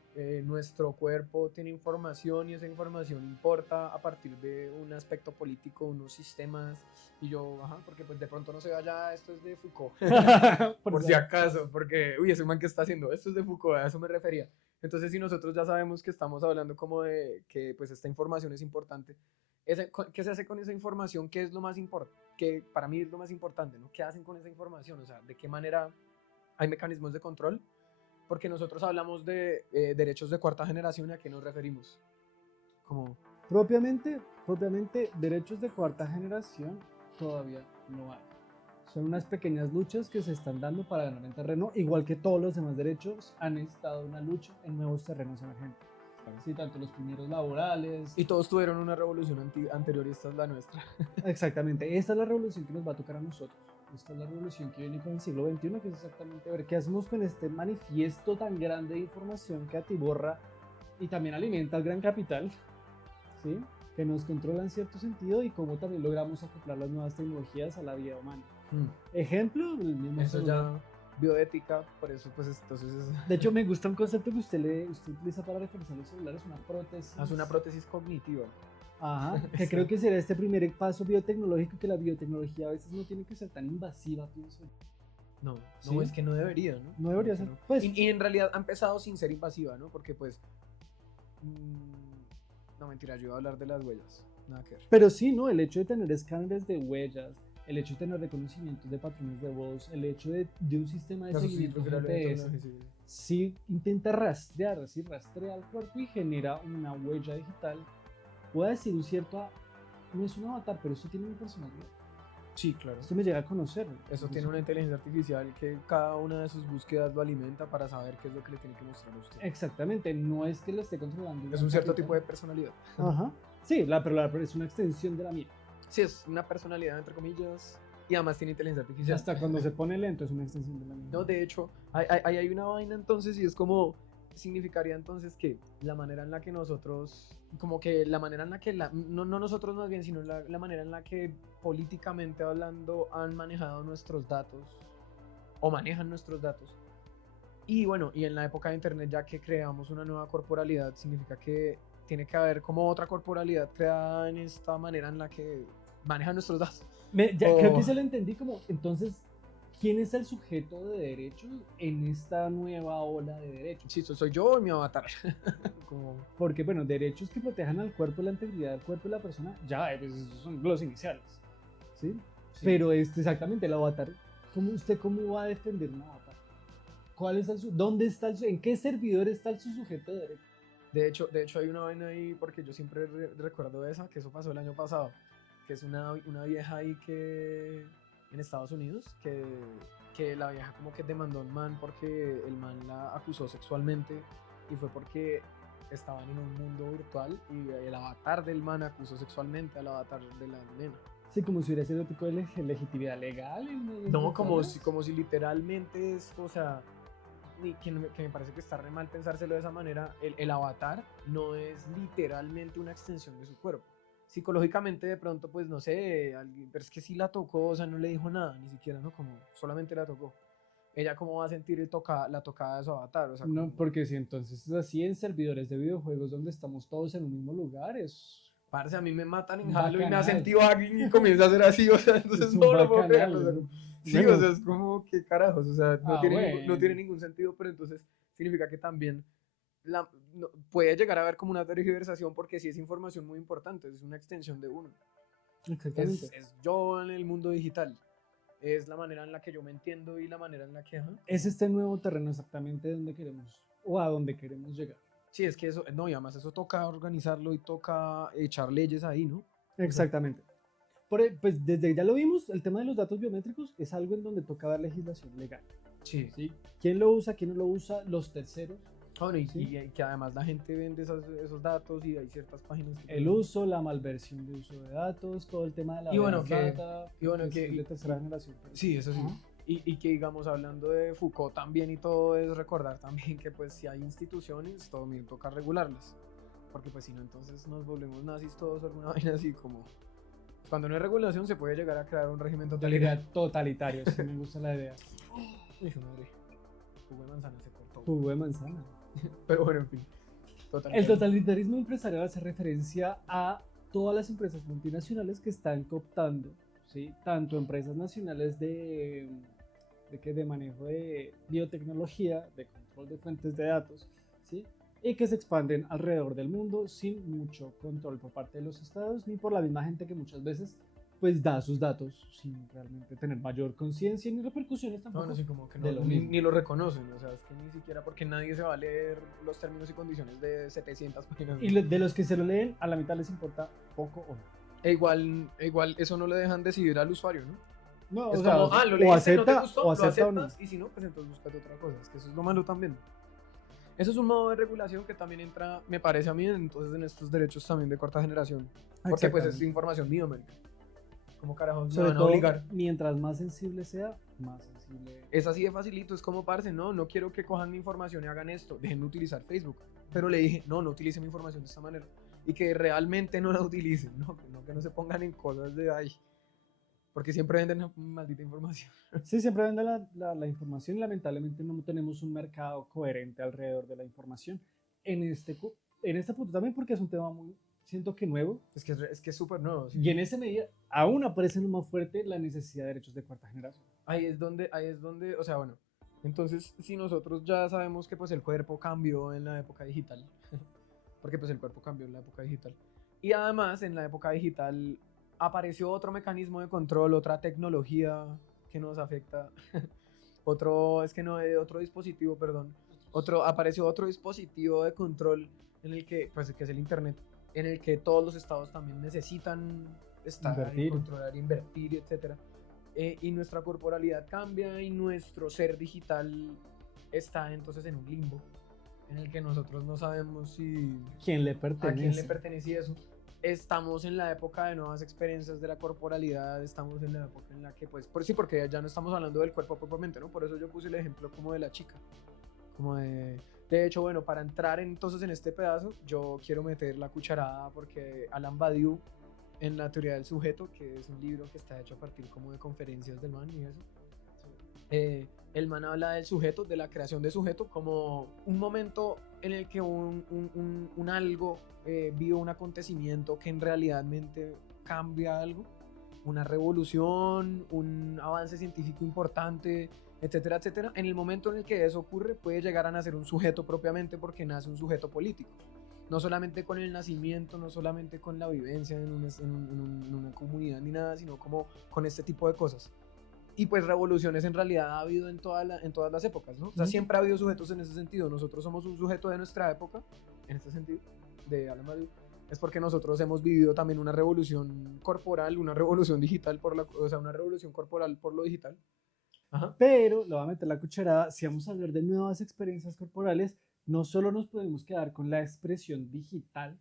nuestro cuerpo tiene información y esa información importa a partir de un aspecto político, unos sistemas, y yo, ajá, porque pues de pronto no se vaya, esto es de Foucault, por si acaso, porque, uy, ese man que está haciendo, esto es de Foucault, a eso me refería. Entonces, si nosotros ya sabemos que estamos hablando como de que pues esta información es importante, ¿qué se hace con esa información? ¿Qué es lo más importante? Que para mí es lo más importante, ¿no? ¿Qué hacen con esa información? O sea, ¿de qué manera hay mecanismos de control? Porque nosotros hablamos de derechos de cuarta generación, ¿a qué nos referimos? Como... Propiamente derechos de cuarta generación todavía no hay. Son unas pequeñas luchas que se están dando para ganar en terreno, igual que todos los demás derechos han estado en una lucha en nuevos terrenos emergentes. Sí, tanto los primeros laborales. Y todos tuvieron una revolución anterior y esta es la nuestra. Exactamente, esta es la revolución que nos va a tocar a nosotros. Esta es la revolución que viene con el siglo XXI, que es exactamente ver qué hacemos con este manifiesto tan grande de información que atiborra y también alimenta al gran capital, ¿sí? Que nos controla en cierto sentido y cómo también logramos acoplar las nuevas tecnologías a la vida humana. Ejemplo, el mismo Eso celular. ya bioética, por eso pues entonces De hecho, me gusta un concepto que usted utiliza para referenciar los celulares, una prótesis. es una prótesis cognitiva. Ajá, que creo que será este primer paso biotecnológico, que la biotecnología a veces no tiene que ser tan invasiva, pienso yo. No, ¿Sí? no, es que no debería, ¿no? No debería Porque ser, no. pues. Y en realidad ha empezado sin ser invasiva, ¿no? Porque pues... no, mentira, yo iba a hablar de las huellas. Nada que ver. Pero sí, ¿no? El hecho de tener escáneres de huellas, el hecho de tener reconocimientos de patrones de voz, el hecho de un sistema de Eso sí, seguimiento prefiero hablar de GPS, tecnología, sí. sí intenta rastrear, es decir, rastrea el cuerpo y genera una huella digital, puede decir un cierto no es un avatar, pero esto tiene una personalidad. Sí, claro. Esto me llega a conocer. Eso tiene una inteligencia artificial que cada una de sus búsquedas lo alimenta para saber qué es lo que le tiene que mostrar a usted. Exactamente, no es que lo esté controlando. Es un cierto tipo de personalidad. Ajá. Sí, pero es una extensión de la mía. Sí, es una personalidad entre comillas y además tiene inteligencia Y artificial. hasta cuando se pone lento es una extensión de la mía. No, de hecho, hay una vaina entonces y es como, significaría entonces que la manera en la que nosotros, como que la manera en la que, no nosotros más bien, sino la manera en la que políticamente hablando han manejado nuestros datos o manejan nuestros datos. Y bueno, y en la época de internet ya que creamos una nueva corporalidad, significa que tiene que haber como otra corporalidad creada en esta manera en la que manejan nuestros datos. Creo que se lo entendí como, entonces, ¿quién es el sujeto de derechos en esta nueva ola de derechos? Sí, soy yo y mi avatar. Porque, bueno, derechos que protejan al cuerpo, la integridad del cuerpo de la persona, ya, pues esos son los iniciales, ¿sí? Sí. Pero exactamente, el avatar, ¿cómo va a defender un avatar? ¿Cuál es ¿Dónde está en qué servidor está su sujeto de derechos? De hecho hay una vaina ahí, porque yo siempre recuerdo esa, que eso pasó el año pasado, que es una vieja ahí que en Estados Unidos, que la vieja como que demandó a un man porque el man la acusó sexualmente y fue porque estaban en un mundo virtual y el avatar del man acusó sexualmente al avatar de la nena. Sí, como si hubiera sido tipo de legitimidad legal. No, como si literalmente esto, o sea, que me parece que está re mal pensárselo de esa manera, el avatar no es literalmente una extensión de su cuerpo. Psicológicamente de pronto, pues no sé, pero es que sí la tocó, o sea, no le dijo nada, ni siquiera, ¿no? Como solamente la tocó. Ella cómo va a sentir la tocada de su avatar, o sea, no, porque si entonces es así en servidores de videojuegos donde estamos todos en un mismo lugar, es... Parce, a mí me matan en Halo y me hacen T-Bagging y comienza a hacer así, o sea, entonces no lo puedo creer, o sea, sí, bueno, o sea, es como, ¿qué carajos? O sea, no tiene ningún sentido, pero entonces significa que también puede llegar a haber como una tergiversación porque sí es información muy importante, es una extensión de uno. Exactamente. Es yo en el mundo digital, es la manera en la que yo me entiendo y la manera en la que... Es este nuevo terreno exactamente donde queremos, o a donde queremos llegar. Sí, es que eso, no, y además eso toca organizarlo y toca echar leyes ahí, ¿no? Exactamente. Pues desde ya lo vimos, el tema de los datos biométricos es algo en donde toca dar legislación legal. Sí. ¿Sí? ¿Quién lo usa? ¿Quién no lo usa? Los terceros. Bueno, ¿sí? y que además la gente vende esos datos y hay ciertas páginas que... El uso, la malversión de uso de datos, todo el tema de la data, de tercera generación. Sí, eso sí. Y que digamos, hablando de Foucault también y todo, es recordar también que pues si hay instituciones, también toca regularlas. Porque pues si no, entonces nos volvemos nazis todos o alguna vaina así como... Cuando no hay regulación se puede llegar a crear un régimen totalitario. Sí me gusta la idea. Madre. Jugo de manzana se cortó. Jugo de manzana. Pero bueno, en fin. El totalitarismo empresarial hace referencia a todas las empresas multinacionales que están cooptando, ¿sí? Tanto empresas nacionales de manejo de biotecnología, de control de fuentes de datos, ¿sí? Y que se expanden alrededor del mundo sin mucho control por parte de los estados ni por la misma gente que muchas veces pues da sus datos sin realmente tener mayor conciencia ni repercusiones tampoco. No, sí, como que ni lo reconocen, o sea, es que ni siquiera porque nadie se va a leer los términos y condiciones de 700 páginas. Y de los que se lo leen, a la mitad les importa poco o no. E igual eso no le dejan decidir al usuario, ¿no? No, es o sea, como, lo leíste, acepta, no te gustó, o acepta lo aceptas, y si no, pues entonces búscate otra cosa, es que eso es lo malo también. Eso es un modo de regulación que también entra, me parece a mí, entonces en estos derechos también de cuarta generación, porque pues es información biométrica. ¿Cómo carajos me van a obligar? Mientras más sensible sea, más sensible. Es así de facilito, es como, parce, no quiero que cojan mi información y hagan esto, déjenme utilizar Facebook. Pero le dije, no utilicen mi información de esta manera. Y que realmente no la utilicen, que no se pongan en cosas de ahí. Porque siempre venden la maldita información. Sí, siempre venden la información y lamentablemente no tenemos un mercado coherente alrededor de la información. En este punto también porque es un tema muy... siento que nuevo. Es que es súper nuevo. Sí. Y en esa medida aún aparece más fuerte la necesidad de derechos de cuarta generación. Ahí es donde, o sea, bueno, entonces si nosotros ya sabemos que pues el cuerpo cambió en la época digital, porque pues el cuerpo cambió en la época digital, y además en la época digital apareció otro mecanismo de control, otra tecnología que nos afecta, apareció otro dispositivo de control en el que, pues que es el internet. en el que todos los estados también necesitan estar Invertir. y controlar, invertir, etc. Y nuestra corporalidad cambia y nuestro ser digital está entonces en un limbo en el que nosotros no sabemos si ¿Quién le a quién le pertenece? pertenece eso. Estamos en la época de nuevas experiencias de la corporalidad, estamos en la época en la que, pues, sí, porque ya no estamos hablando del cuerpo propiamente, ¿no? Por eso yo puse el ejemplo como de la chica, como de hecho, bueno, para entrar entonces en este pedazo, yo quiero meter la cucharada porque Alain Badiou, en la teoría del sujeto, que es un libro que está hecho a partir como de conferencias del man y eso, el man habla del sujeto, de la creación de sujeto, como un momento en el que un algo vio un acontecimiento que en realidad cambia algo, una revolución, un avance científico importante, etcétera, etcétera. En el momento en el que eso ocurre, puede llegar a nacer un sujeto propiamente porque nace un sujeto político. No solamente con el nacimiento, no solamente con la vivencia en una comunidad ni nada, sino como con este tipo de cosas. Y pues revoluciones en realidad ha habido en todas las épocas, ¿no? O sea, siempre ha habido sujetos en ese sentido. Nosotros somos un sujeto de nuestra época, en este sentido, de Alain Badiou. Es porque nosotros hemos vivido también una revolución corporal, una revolución digital, o sea, una revolución corporal por lo digital. Ajá. Pero le voy a meter la cucharada, si vamos a hablar de nuevas experiencias corporales, no solo nos podemos quedar con la expresión digital,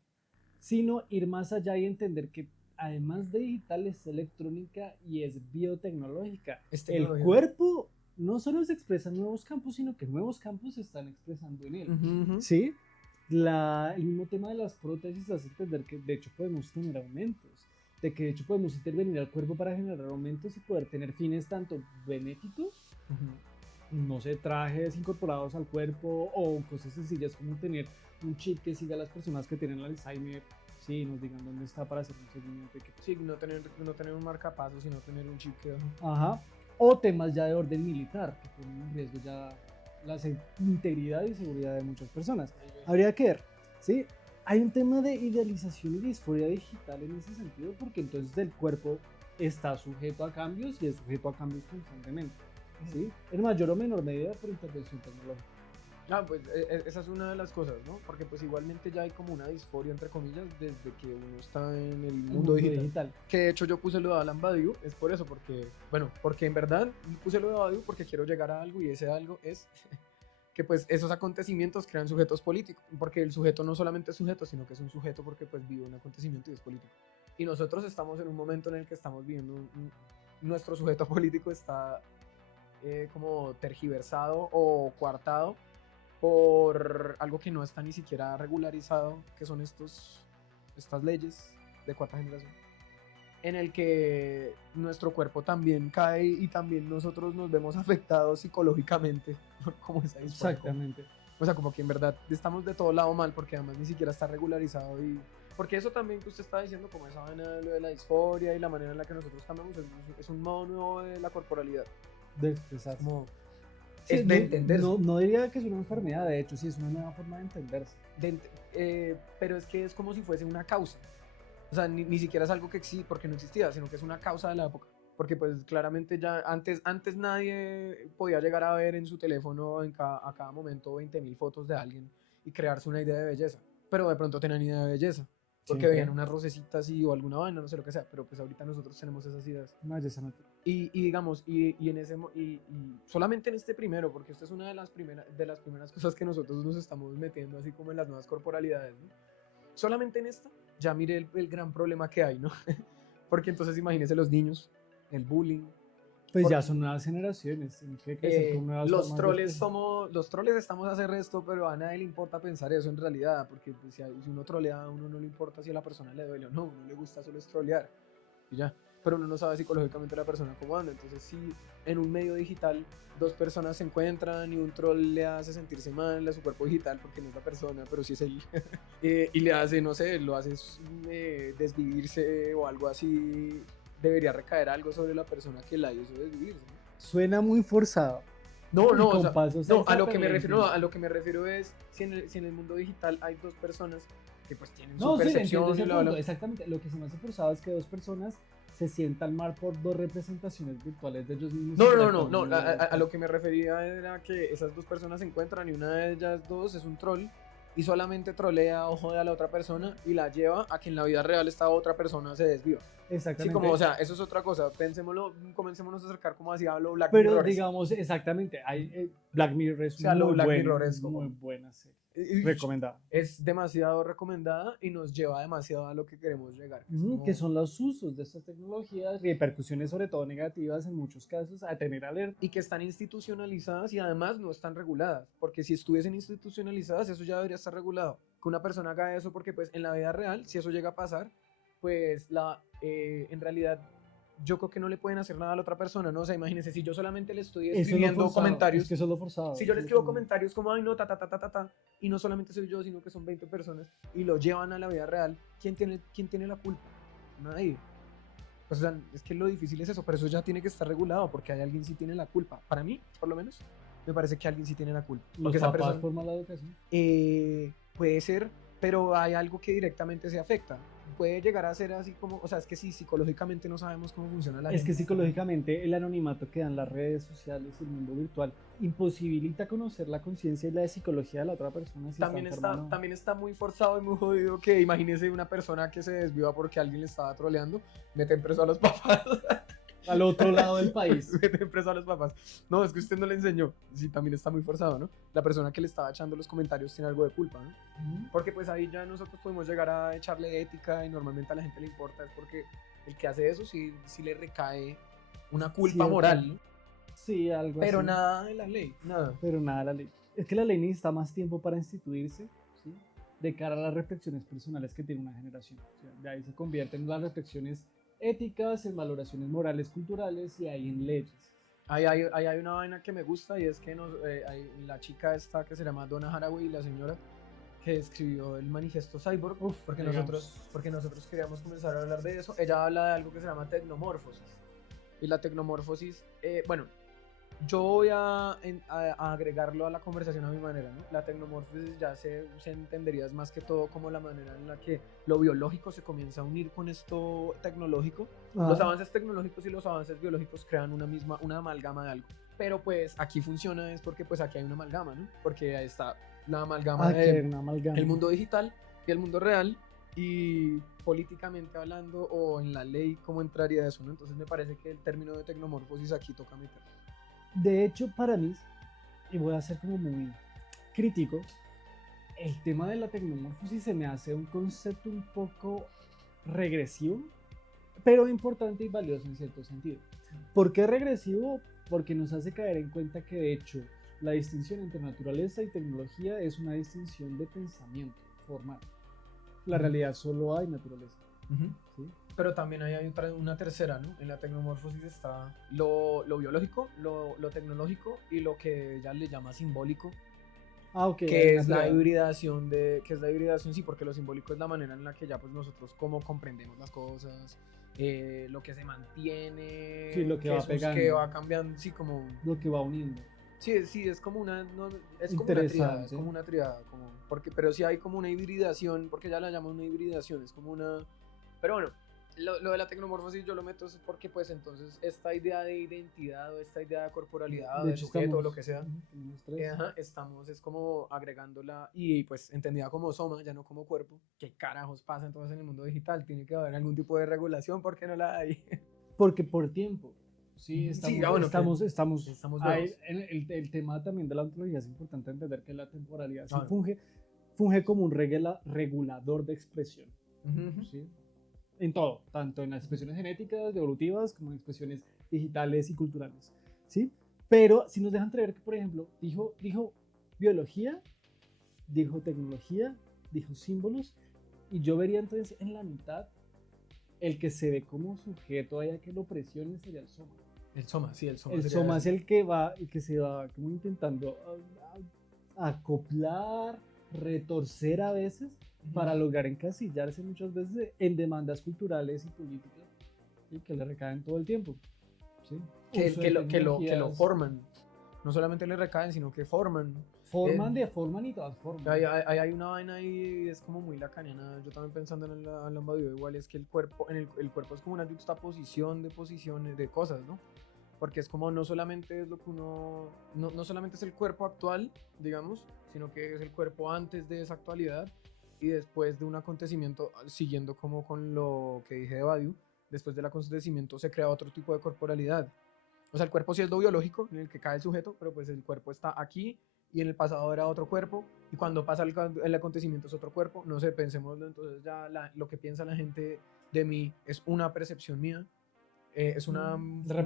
sino ir más allá y entender que además de digital es electrónica y es biotecnológica. El cuerpo no solo se expresa en nuevos campos, sino que nuevos campos se están expresando en él. ¿Sí? El mismo tema de las prótesis hace entender que de hecho podemos tener aumentos, de que de hecho podemos intervenir al cuerpo para generar aumentos y poder tener fines tanto benéficos, no sé, trajes incorporados al cuerpo o cosas sencillas como tener un chip que siga a las personas que tienen Alzheimer, sí, nos digan dónde está para hacer un seguimiento. Sí, no tener un marcapasos, sino tener un chip que... Ajá. O temas ya de orden militar, que ponen en riesgo ya la integridad y seguridad de muchas personas. Habría que ver, ¿sí? Hay un tema de idealización y disforia digital en ese sentido, porque entonces el cuerpo está sujeto a cambios y es sujeto a cambios constantemente, ¿sí? En mayor o menor medida por intervención tecnológica. Pues esa es una de las cosas, ¿no? Porque pues igualmente ya hay como una disforia, entre comillas, desde que uno está en el mundo digital. Que de hecho yo puse lo de Alain Badiou, es por eso, porque en verdad puse lo de Badiou porque quiero llegar a algo y ese algo es que pues esos acontecimientos crean sujetos políticos, porque el sujeto no solamente es sujeto, sino que es un sujeto porque pues vive un acontecimiento y es político. Y nosotros estamos en un momento en el que estamos viviendo, nuestro sujeto político está como tergiversado o coartado por algo que no está ni siquiera regularizado, que son estas leyes de cuarta generación, en el que nuestro cuerpo también cae y también nosotros nos vemos afectados psicológicamente por como esa disforia. Exactamente. O sea, como que en verdad estamos de todo lado mal porque además ni siquiera está regularizado y... Porque eso también que usted está diciendo, como esa vaina de lo de la disforia y la manera en la que nosotros cambiamos, es un modo nuevo de la corporalidad. De expresarse. Como... Sí, es de entenderse. No diría que es una enfermedad, de hecho sí es una nueva forma de entenderse. Pero es que es como si fuese una causa. O sea, ni siquiera es algo que existe porque no existía, sino que es una causa de la época. Porque pues claramente ya antes nadie podía llegar a ver en su teléfono a cada momento 20.000 fotos de alguien y crearse una idea de belleza. Pero de pronto tenían idea de belleza. Porque veían unas rosecitas o alguna vaina, no sé lo que sea. Pero pues ahorita nosotros tenemos esas ideas. Una belleza natural. Y digamos, y solamente en este primero, porque esta es una de las primeras cosas que nosotros nos estamos metiendo así como en las nuevas corporalidades, ¿no? Solamente en esta, ya mire el gran problema que hay, ¿no? Porque entonces imagínense los niños, el bullying. Pues ya son nuevas generaciones. Los troles estamos a hacer esto, pero a nadie le importa pensar eso en realidad, porque pues, si uno trolea, a uno no le importa si a la persona le duele o no, uno le gusta solo es trolear y ya. Pero uno no sabe psicológicamente la persona cómo anda. Entonces, si en un medio digital dos personas se encuentran y un troll le hace sentirse mal a su cuerpo digital, porque no es la persona, pero sí es él, y le hace, no sé, lo hace desvivirse o algo así, debería recaer algo sobre la persona que la hizo desvivirse, ¿no? Suena muy forzado. A lo que me refiero es si en el mundo digital hay dos personas que pues tienen su percepción y exactamente, lo que se me hace forzado es que dos personas se sientan mal por dos representaciones virtuales de ellos mismos. No, a lo que me refería era que esas dos personas se encuentran y una de ellas dos es un troll y solamente trolea o jode a la otra persona y la lleva a que en la vida real esta otra persona se desviva. Exactamente. Sí, como, o sea, eso es otra cosa. Pensémoslo, comencémonos a acercar como hacía lo Black Pero Mirror. digamos, exactamente, Black Mirror es O sea, lo muy, Black Mirror es muy como- buena serie. Y- Recomendada. Es demasiado recomendada y nos lleva demasiado a lo que queremos llegar. Es Ujú, como- que son los usos de estas tecnologías, repercusiones sobre todo negativas en muchos casos, a tener alerta. Y que están institucionalizadas y además no están reguladas, porque si estuviesen institucionalizadas eso ya debería estar regulado. Que una persona haga eso porque pues en la vida real, si eso llega a pasar, pues en realidad yo creo que no le pueden hacer nada a la otra persona, ¿no? O sea, imagínense, si yo solamente le estoy Eso es lo escribiendo forzado, comentarios, es que eso es lo forzado. si yo le Sí, escribo sí. comentarios como, ay no, y no solamente soy yo, sino que son 20 personas, y lo llevan a la vida real, quién tiene la culpa? Nadie. Pues, o sea, es que lo difícil es eso, pero eso ya tiene que estar regulado, porque hay alguien sí tiene la culpa. Para mí, por lo menos, me parece que alguien sí tiene la culpa. Los Porque esa papás persona por mala educación. puede ser, pero hay algo que directamente se afecta. Puede llegar a ser así como, o sea, es que si psicológicamente no sabemos cómo funciona la Es que gente. psicológicamente el anonimato que dan las redes sociales y el mundo virtual imposibilita conocer la conciencia y la psicología de la otra persona. Si También está enferma o no. también está muy forzado y muy jodido que imagínese una persona que se desvió porque alguien le estaba troleando, meten preso a los papás. Al otro lado del país. Meten preso a los papás. No, es que usted no le enseñó. Sí, también está muy forzado, ¿no? La persona que le estaba echando los comentarios tiene algo de culpa, ¿no? Ujú. Porque pues ahí ya nosotros podemos llegar a echarle ética y normalmente a la gente le importa, es porque el que hace eso sí le recae una culpa Cierto. moral, ¿no? Sí, algo Pero así. nada de la ley, nada. Pero nada, la ley. Es que la ley necesita más tiempo para instituirse, ¿sí? De cara a las reflexiones personales que tiene una generación. O sea, de ahí se convierten las reflexiones éticas, en valoraciones morales, culturales y ahí en leyes. Ahí hay una vaina que me gusta y es que hay la chica esta que se llama Donna Haraway, la señora que escribió el manifiesto Cyborg, Uf, porque digamos. nosotros queríamos comenzar a hablar de eso. Ella habla de algo que se llama tecnomorfosis. Y la tecnomorfosis, bueno, yo voy a agregarlo a la conversación a mi manera, ¿no? La tecnomorfosis ya se entendería es más que todo como la manera en la que lo biológico se comienza a unir con esto tecnológico. Los avances tecnológicos y los avances biológicos crean una amalgama de algo. Pero pues aquí funciona es porque pues aquí hay una amalgama, ¿no? Porque ahí está la amalgama que una amalgama. el mundo digital y el mundo real, y políticamente hablando o en la ley cómo entraría eso, ¿no? Entonces me parece que el término de tecnomorfosis aquí toca meter. De hecho, para mí, y voy a ser como muy crítico, el tema de la tecnomorfosis se me hace un concepto un poco regresivo, pero importante y valioso en cierto sentido. ¿Por qué regresivo? Porque nos hace caer en cuenta que de hecho la distinción entre naturaleza y tecnología es una distinción de pensamiento formal. La realidad solo hay naturaleza. ¿Sí? Pero también hay una tercera, ¿no? En la tecnomorfosis está lo biológico, lo tecnológico y lo que ella le llama simbólico, Ok. que es la hibridación sí, porque lo simbólico es la manera en la que ya pues nosotros cómo comprendemos las cosas, lo que se mantiene, Sí, lo que va pegando. que va cambiando, sí, como Lo que va uniendo. sí, es como una es como una Interesante. triada, es como una triada, como pero sí hay como una hibridación, porque ya la llaman una hibridación, es como una, pero bueno, lo de la tecnomorfosis yo lo meto es porque pues entonces esta idea de identidad o esta idea de corporalidad o de hecho, sujeto o lo que sea, tenemos tres. estamos es como agregándola y pues entendida como soma, ya no como cuerpo. ¿Qué carajos pasa entonces en el mundo digital? Tiene que haber algún tipo de regulación, ¿por qué no la hay? Porque por tiempo. Sí, Sí, estamos estamos ahí, vivos. el tema también de la ontología es importante entender que la temporalidad sí Claro. funge como un regulador de expresión. Ujú. ¿Sí? En todo, tanto en las expresiones genéticas, evolutivas, como en expresiones digitales y culturales. ¿Sí? Pero si nos dejan creer que, por ejemplo, dijo biología, dijo tecnología, dijo símbolos, y yo vería entonces en la mitad el que se ve como sujeto haya que lo presione sería el soma. El soma, sí, el soma. El sería soma eso. es el que se va como intentando acoplar, retorcer a veces para lograr encasillarse muchas veces en demandas culturales y políticas, ¿sí? Que le recaen todo el tiempo. ¿Sí? Uso de Que lo tecnologías. forman. No solamente le recaen, sino que forman. Forman, deforman y transforman. Hay una vaina ahí, es como muy lacaniana. Yo también pensando en la Lambda igual es que el cuerpo es como una juxtaposición de posiciones, de cosas, ¿no? porque es como no solamente es lo que uno, no solamente es el cuerpo actual, digamos, sino que es el cuerpo antes de esa actualidad y después de un acontecimiento, siguiendo como con lo que dije de Badiou, después del acontecimiento se crea otro tipo de corporalidad. O sea, el cuerpo sí es lo biológico en el que cae el sujeto, pero pues el cuerpo está aquí y en el pasado era otro cuerpo y cuando pasa el acontecimiento es otro cuerpo. No sé, pensémoslo, entonces ya lo que piensa la gente de mí es una percepción mía, es un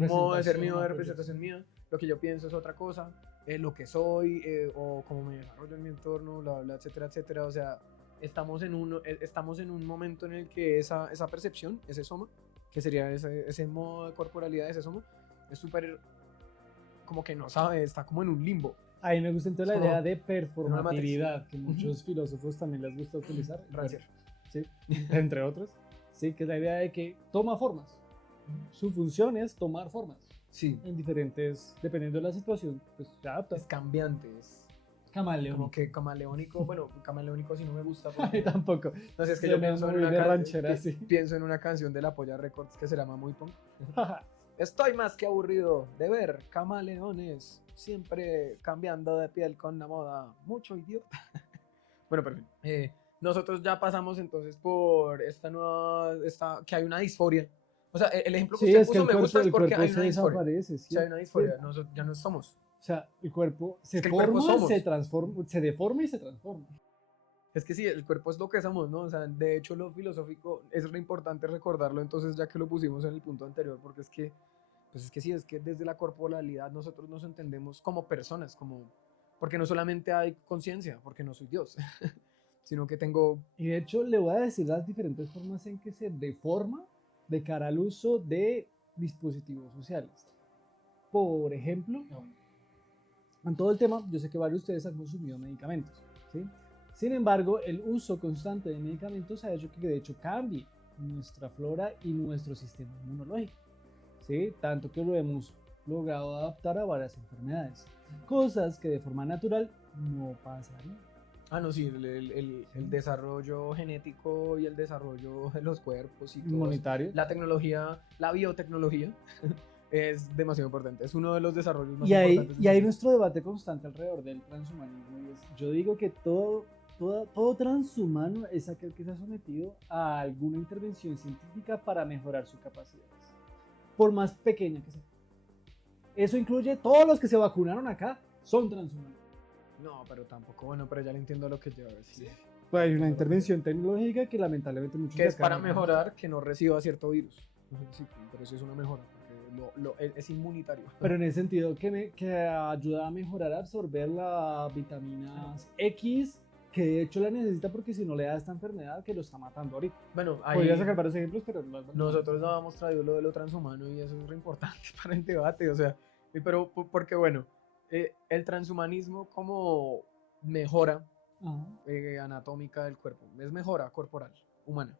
modo de ser mío, de representación mía. Lo que yo pienso es otra cosa, lo que soy o cómo me desarrollo en mi entorno, bla, bla, etcétera, etcétera. O sea, estamos en un momento en el que esa percepción, ese soma, que sería ese modo de corporalidad, ese soma, es súper como que no sabe, está como en un limbo. Ahí me gusta entonces la idea de Una performatividad, matriz. que muchos filósofos también les gusta utilizar. Rancière. Sí, entre otros. Sí, que es la idea de que toma formas. Su función es tomar formas. Sí. En diferentes, dependiendo de la situación, pues se adapta. Es cambiante, es Camaleón. como que camaleónico. Bueno, camaleónico sí no me gusta. A mí tampoco. No sé, es que Se yo me pienso en, muy una de ranchera, sí. pienso en una canción de La Polla Records que se llama Muy Punk. Estoy más que aburrido de ver camaleones siempre cambiando de piel con la moda. Mucho idiota. Bueno, perfecto. Nosotros ya pasamos entonces por que hay una disforia. O sea, el ejemplo que Sí, usted es que puso me gusta es el porque cuerpo hay se una disforia. desaparece. O ¿sí? sea, hay una disforia. Nosotros ya no somos. O sea, el cuerpo se Es que el cuerpo forma, somos. se transforma, se deforma y se transforma. Es que sí, el cuerpo es lo que somos, ¿no? O sea, de hecho lo filosófico es re importante recordarlo, entonces ya que lo pusimos en el punto anterior, porque pues es que sí, es que desde la corporalidad nosotros nos entendemos como personas, porque no solamente hay conciencia, porque no soy Dios, sino que tengo... Y de hecho le voy a decir las diferentes formas en que se deforma de cara al uso de dispositivos sociales. Por ejemplo, en todo el tema, yo sé que varios de ustedes han consumido medicamentos, ¿sí? Sin embargo, el uso constante de medicamentos ha hecho que de hecho cambie nuestra flora y nuestro sistema inmunológico, ¿sí? Tanto que lo hemos logrado adaptar a varias enfermedades, cosas que de forma natural no pasarían. Ah, no, sí, el desarrollo genético y el desarrollo de los cuerpos y todo Inmunitario. la tecnología, la biotecnología es demasiado importante, es uno de los desarrollos más Y importantes. y hay nuestro debate constante alrededor del transhumanismo. Yo digo que todo transhumano es aquel que se ha sometido a alguna intervención científica para mejorar sus capacidades, por más pequeña que sea. Eso incluye todos los que se vacunaron acá, son transhumanos. No, pero tampoco, bueno, pero ya le entiendo lo que lleva a decir. Sí. Pues hay una intervención tecnológica que lamentablemente muchos que es para mejorar que no reciba cierto virus. Sí, pero eso es una mejora, porque es inmunitario. Pero en el sentido que ayuda a mejorar, a absorber la vitamina X, que de hecho la necesita porque si no le da esta enfermedad que lo está matando ahorita. Bueno, podría sacar varios ejemplos, pero nosotros no hemos traído lo de lo transhumano y eso es re importante para el debate, o sea, pero porque bueno, el transhumanismo como mejora anatómica del cuerpo, es mejora corporal, humana,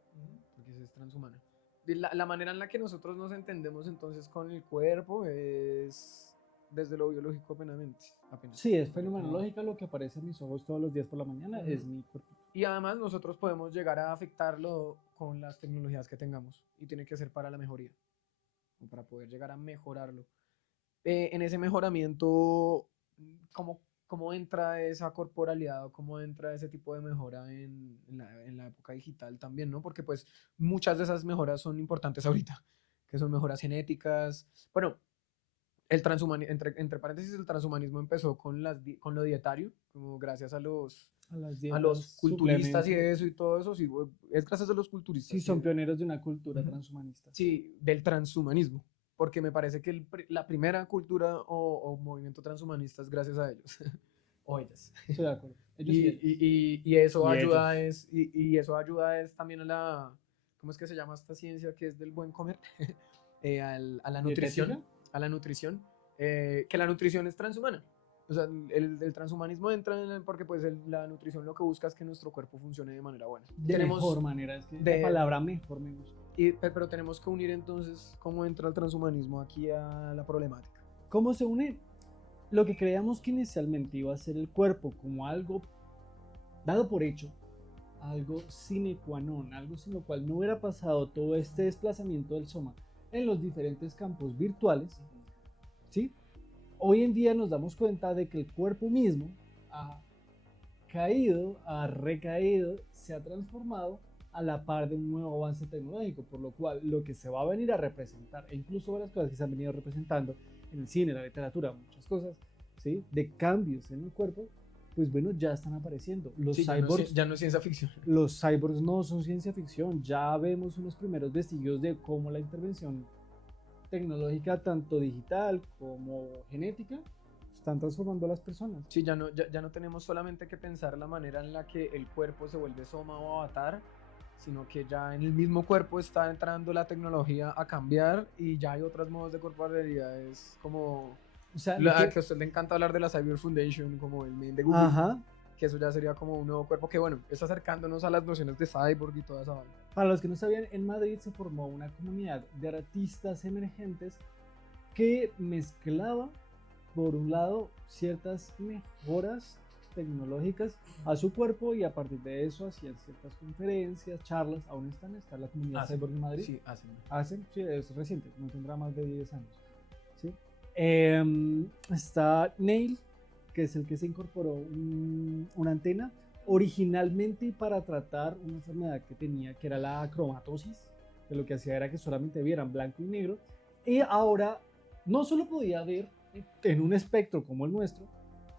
porque es transhumana. La manera en la que nosotros nos entendemos entonces con el cuerpo es desde lo biológico apenas. Sí, es fenomenológica lo que aparece en mis ojos todos los días por la mañana, es mi cuerpo. Y además nosotros podemos llegar a afectarlo con las tecnologías que tengamos y tiene que ser para la mejoría, o para poder llegar a mejorarlo. En ese mejoramiento, ¿cómo entra esa corporalidad o cómo entra ese tipo de mejora en la época digital también, ¿no? Porque pues muchas de esas mejoras son importantes ahorita, que son mejoras genéticas. Bueno, entre paréntesis, el transhumanismo empezó con lo dietario, como gracias a los culturistas y eso y todo eso, sí, es gracias a los culturistas. Sí, son pioneros de una cultura transhumanista. Sí, del transhumanismo, porque me parece que la primera cultura o movimiento transhumanista es gracias a ellos, o ellas. Estoy de acuerdo. Y eso ayuda eso ayuda también a la, ¿cómo es que se llama esta ciencia que es del buen comer? A la nutrición. A la nutrición, que la nutrición es transhumana. O sea, el transhumanismo entra porque pues la nutrición lo que busca es que nuestro cuerpo funcione de manera buena. Mejor manera, es que la palabra mejor me gusta. Pero tenemos que unir entonces cómo entra el transhumanismo aquí a la problemática. ¿Cómo se une? Lo que creíamos que inicialmente iba a ser el cuerpo como algo dado por hecho, algo sine qua non, algo sin lo cual no hubiera pasado todo este desplazamiento del soma en los diferentes campos virtuales, ¿sí? Hoy en día nos damos cuenta de que el cuerpo mismo ha caído, ha recaído, se ha transformado a la par de un nuevo avance tecnológico, por lo cual lo que se va a venir a representar, e incluso varias cosas que se han venido representando en el cine, en la literatura, muchas cosas, ¿sí? De cambios en el cuerpo, pues bueno, ya están apareciendo. Los Sí, cyborgs, ya no es ciencia ficción. los cyborgs no son ciencia ficción, ya vemos unos primeros vestigios de cómo la intervención tecnológica, tanto digital como genética, están transformando a las personas. Sí, ya no tenemos solamente que pensar la manera en la que el cuerpo se vuelve soma o avatar, sino que ya en el mismo cuerpo está entrando la tecnología a cambiar y ya hay otros modos de corporalidad. Es como O sea, que a usted le encanta hablar de la Cyber Foundation, como el main de Google, ajá. que eso ya sería como un nuevo cuerpo que, bueno, está acercándonos a las nociones de cyborg y toda esa vaina. Para los que no sabían, en Madrid se formó una comunidad de artistas emergentes que mezclaba, por un lado, ciertas mejoras tecnológicas a su cuerpo y a partir de eso hacían ciertas conferencias, charlas. Aún está la comunidad Cyborg en Madrid. Sí, hacen. Sí, es reciente, no tendrá más de 10 años. ¿Sí? Está Neil, que es el que se incorporó una antena originalmente para tratar una enfermedad que tenía, que era la cromatosis, que lo que hacía era que solamente vieran blanco y negro, y ahora no solo podía ver en un espectro como el nuestro,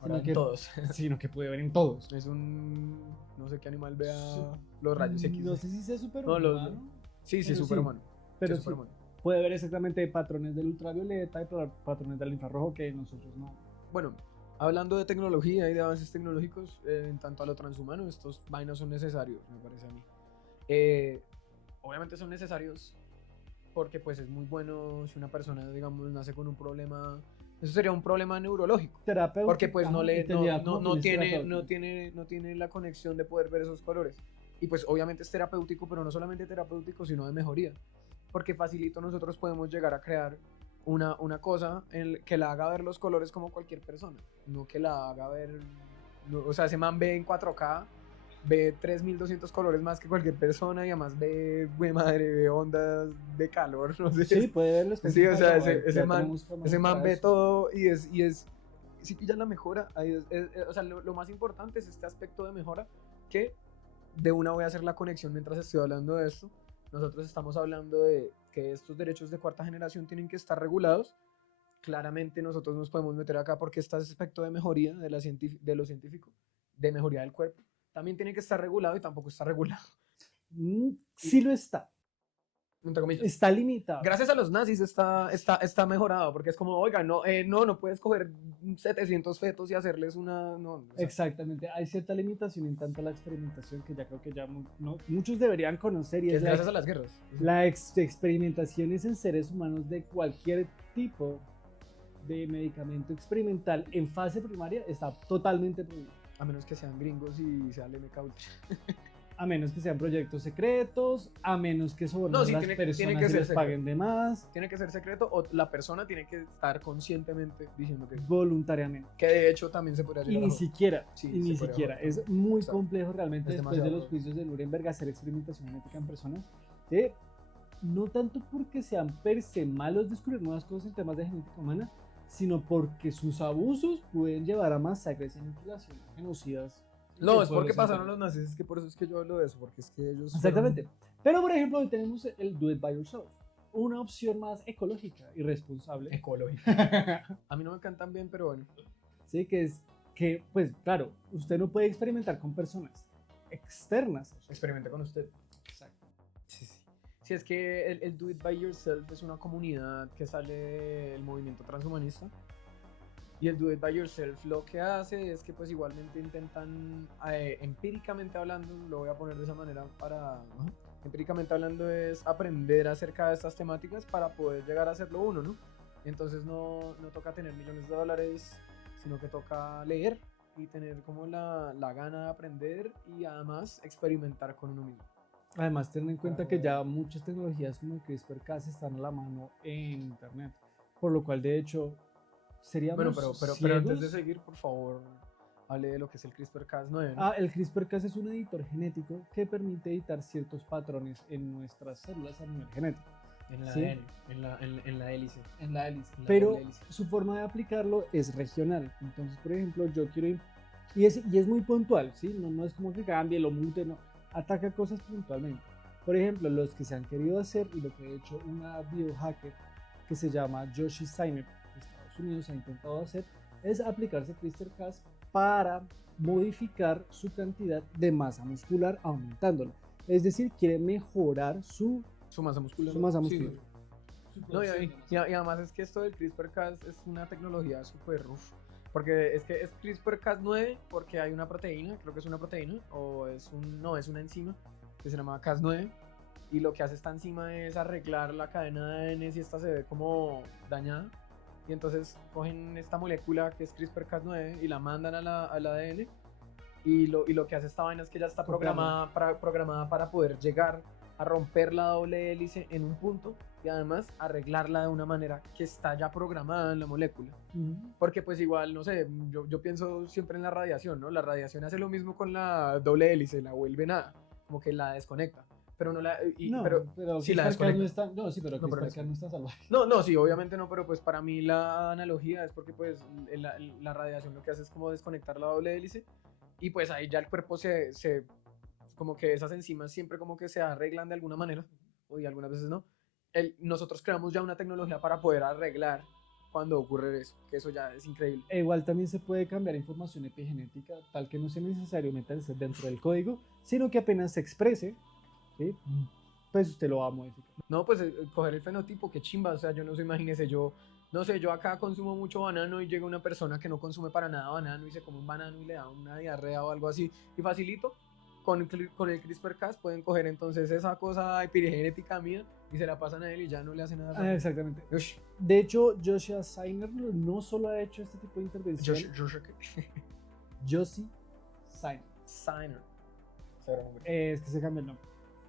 Sino que todos. Sino que puede ver en todos. Es no sé qué animal vea los rayos X. No sé si sea superhumano. Sí, superhumano. Pero sí, puede ver exactamente patrones del ultravioleta y patrones del infrarrojo que nosotros no. Bueno, hablando de tecnología y de avances tecnológicos, en tanto a lo transhumano, estos vainas son necesarios, me parece a mí. Obviamente son necesarios porque pues es muy bueno si una persona, digamos, nace con un problema. Eso sería un problema neurológico. Terapéutico. Porque pues no tiene la conexión de poder ver esos colores. Y pues obviamente es terapéutico, pero no solamente terapéutico, sino de mejoría. Porque facilito nosotros podemos llegar a crear una cosa que la haga ver los colores como cualquier persona. No que la haga ver... o sea, ese man ve en 4K, ve 3200 colores más que cualquier persona y además ve ondas de calor, no sé. Sí, puede verlos. Sí, o sea, ese man ve todo y es sí pilla la mejora. O sea, lo más importante es este aspecto de mejora, que de una voy a hacer la conexión mientras estoy hablando de esto. Nosotros estamos hablando de que estos derechos de cuarta generación tienen que estar regulados. Claramente nosotros nos podemos meter acá porque este aspecto de mejoría de lo científico, de mejoría del cuerpo, también tiene que estar regulado y tampoco está regulado. Sí lo está. Está limitado. Gracias a los nazis está mejorado, porque es como, oiga, no puedes coger 700 fetos y hacerles una... No, o sea. Exactamente, hay cierta limitación en tanto la experimentación que ya creo que ya muchos deberían conocer. Y es gracias a las guerras. Las experimentaciones en seres humanos de cualquier tipo de medicamento experimental en fase primaria está totalmente prohibido. A menos que sean gringos y sea el MK Ultra. A menos que sean proyectos secretos, a menos que sobornen las personas y les paguen de más. Tiene que ser secreto o la persona tiene que estar conscientemente diciendo que... Voluntariamente. Que de hecho también se podría llegar a... Sí, y ni siquiera. Es muy complejo realmente después de los juicios de Nuremberg hacer experimentación genética en personas. No tanto porque sean per se malos descubrir nuevas cosas en temas de genética humana, sino porque sus abusos pueden llevar a masacres y mutilaciones genocidas. No, es porque pasaron los nazis, es que por eso es que yo hablo de eso, porque es que ellos... Exactamente. Pero, por ejemplo, hoy tenemos el Do It By Yourself, una opción más ecológica y responsable. Ecológica. A mí no me cantan bien, pero bueno. Sí, que, pues, claro, usted no puede experimentar con personas externas. Experimente con usted. Exacto. Sí. Sí, es que el Do It By Yourself es una comunidad que sale del movimiento transhumanista. Y el Do It By Yourself lo que hace es que pues igualmente intentan, empíricamente hablando, lo voy a poner de esa manera empíricamente hablando es aprender acerca de estas temáticas para poder llegar a hacerlo uno, ¿no? Entonces no toca tener millones de dólares, sino que toca leer y tener como la gana de aprender y además experimentar con uno mismo. Además, ten en cuenta que ya muchas tecnologías como el CRISPR-Cas están a la mano en internet, por lo cual de hecho... Bueno, pero antes de seguir, por favor, hable de lo que es el CRISPR-Cas9, ¿no? El CRISPR-Cas es un editor genético que permite editar ciertos patrones en nuestras células a nivel genético. En la ¿sí? ADN, en la hélice. En la hélice. La Pero doble hélice. su forma de aplicarlo es regional. Entonces, por ejemplo, yo quiero... Y es muy puntual, ¿sí? No es como que cambie, lo mute, no. Ataca cosas puntualmente. Por ejemplo, los que se han querido hacer y lo que ha hecho una biohacker que se llama Joshi Steiner de Estados Unidos ha intentado hacer es aplicarse CRISPR-Cas para modificar su cantidad de masa muscular aumentándola. Es decir, quiere mejorar su Su masa muscular. masa Sí, muscular. no, y además es que esto del CRISPR-Cas es una tecnología súper porque es que es CRISPR-Cas9 porque hay una proteína, creo que es una proteína, o es una enzima que se llama Cas9 y lo que hace esta enzima es arreglar la cadena de ADN si esta se ve como dañada y entonces cogen esta molécula que es CRISPR-Cas9 y la mandan al ADN y lo que hace esta vaina es que ya está programada para poder llegar a romper la doble hélice en un punto y además arreglarla de una manera que está ya programada en la molécula. Porque pues igual, no sé, yo pienso siempre en la radiación, ¿no? La radiación hace lo mismo con la doble hélice, la vuelve nada, como que la desconecta. Pero no la... pero sí la CRISPR-Cas no desconecta. está... No, sí, pero No, pero CRISPR-Cas no está salvaje. No, sí, obviamente no, pero pues para mí la analogía es porque pues la radiación lo que hace es como desconectar la doble hélice y pues ahí ya el cuerpo como que esas enzimas siempre como que se arreglan de alguna manera, y algunas veces no. Nosotros creamos ya una tecnología para poder arreglar cuando ocurre eso, que eso ya es increíble. E igual también se puede cambiar información epigenética tal que no sea necesario meterse dentro del código, sino que apenas se exprese, ¿sí? Pues usted lo va a modificar. No, pues coger el fenotipo, qué chimba, o sea, yo no sé, imagínese, no sé, yo acá consumo mucho banano y llega una persona que no consume para nada banano y se come un banano y le da una diarrea o algo así, y facilito, con el CRISPR-Cas pueden coger entonces esa cosa epigenética mía y se la pasan a él y ya no le hacen nada. Exactamente. Ush. De hecho, Joshua Steiner no solo ha hecho este tipo de intervención. Josie Steiner. Es que se cambia el nombre.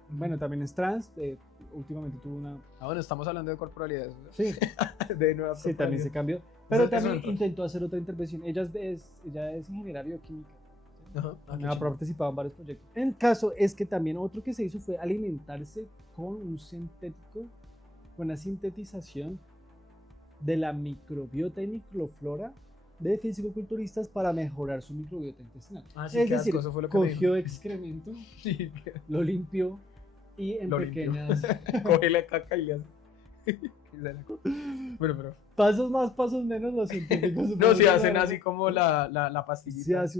Bueno, también es trans. Últimamente tuvo una... Bueno, estamos hablando de corporalidades. Sí, de nueva sí, también se cambió. Pero también intentó hacer otra intervención. Ella es ingeniera bioquímica. Ha participado en varios proyectos. El caso es que también otro que se hizo fue alimentarse con un sintético, con una sintetización de la microbiota y microflora de fisicoculturistas para mejorar su microbiota intestinal. Sí, es decir, asco, cogió excremento, sí, lo limpió y en pequeñas... Coge la caca y le hace... pero pasos más, pasos menos, los científicos... no, si hacen así como la pastillita. Si hace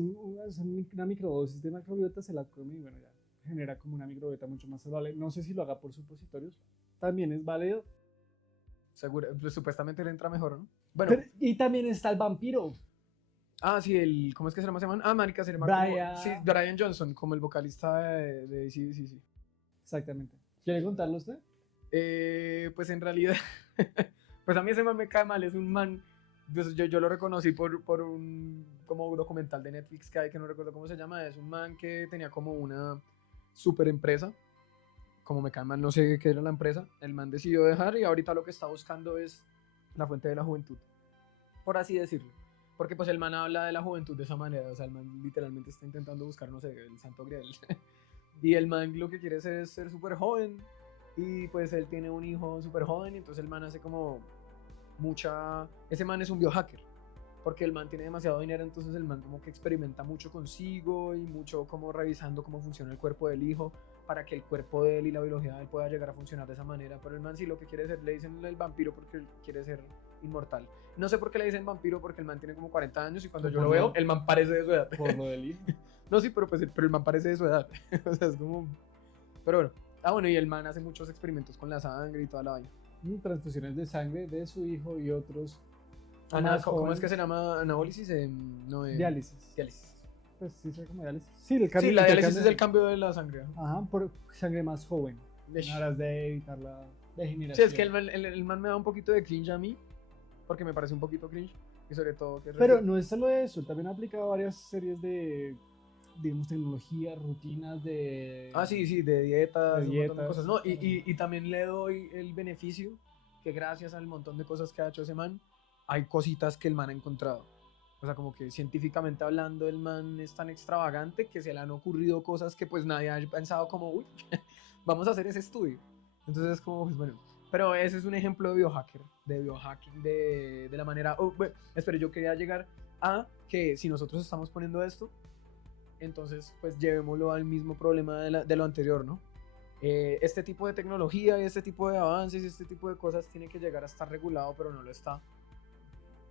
una microdosis de macrobiota, se la come y bueno, ya genera como una microbiota mucho más saludable. No sé si lo haga por supositorios, también es válido. Seguro, pues, supuestamente le entra mejor, ¿no? Bueno. Pero, y también está el vampiro. Sí, ¿cómo es que se llama? Marica, se llama Brian Johnson, como el vocalista de sí. Exactamente. ¿Quiere contarlo usted? Pues en realidad, pues a mí ese man me cae mal, es un man, pues yo lo reconocí por un como documental de Netflix que hay, que no recuerdo cómo se llama, es un man que tenía como una super empresa, como me cae mal, no sé qué era la empresa, el man decidió dejar y ahorita lo que está buscando es la fuente de la juventud, por así decirlo, porque pues el man habla de la juventud de esa manera, o sea, el man literalmente está intentando buscar, no sé, el santo grial, y el man lo que quiere hacer es ser súper joven, y pues él tiene un hijo súper joven y entonces el man hace como ese man es un biohacker porque el man tiene demasiado dinero, entonces el man como que experimenta mucho consigo y mucho como revisando cómo funciona el cuerpo del hijo para que el cuerpo de él y la biología de él pueda llegar a funcionar de esa manera, pero el man sí lo que quiere ser, le dicen el vampiro porque él quiere ser inmortal. No sé por qué le dicen vampiro porque el man tiene como 40 años y cuando yo lo veo, el man parece de su edad. Por lo del hijo. No, sí, pero el man parece de su edad. O sea, es como... Pero bueno. Bueno, y el man hace muchos experimentos con la sangre y toda la vaina. Transfusiones de sangre de su hijo y otros. ¿Cómo es que se llama? ¿Anabólisis? Diálisis. Pues sí, se como diálisis. Sí, la diálisis es el cambio de la sangre. Ajá, por sangre más joven. En aras de evitar la degeneración. Sí, es que el man me da un poquito de cringe a mí, porque me parece un poquito cringe. Y sobre todo que... Pero no es solo eso, también ha aplicado varias series de... digamos, tecnología, rutinas de... sí, de dietas, un montón de cosas, ¿no? Y también le doy el beneficio que gracias al montón de cosas que ha hecho ese man, hay cositas que el man ha encontrado. O sea, como que científicamente hablando, el man es tan extravagante que se le han ocurrido cosas que pues nadie ha pensado como, uy, vamos a hacer ese estudio. Entonces es como, pues bueno, Pero ese es un ejemplo de biohacker, de biohacking, de la manera... bueno, espera, yo quería llegar a que si nosotros estamos poniendo esto, entonces pues llevémoslo al mismo problema de lo anterior, ¿no? Este tipo de tecnología y este tipo de avances y este tipo de cosas tiene que llegar a estar regulado, pero no lo está.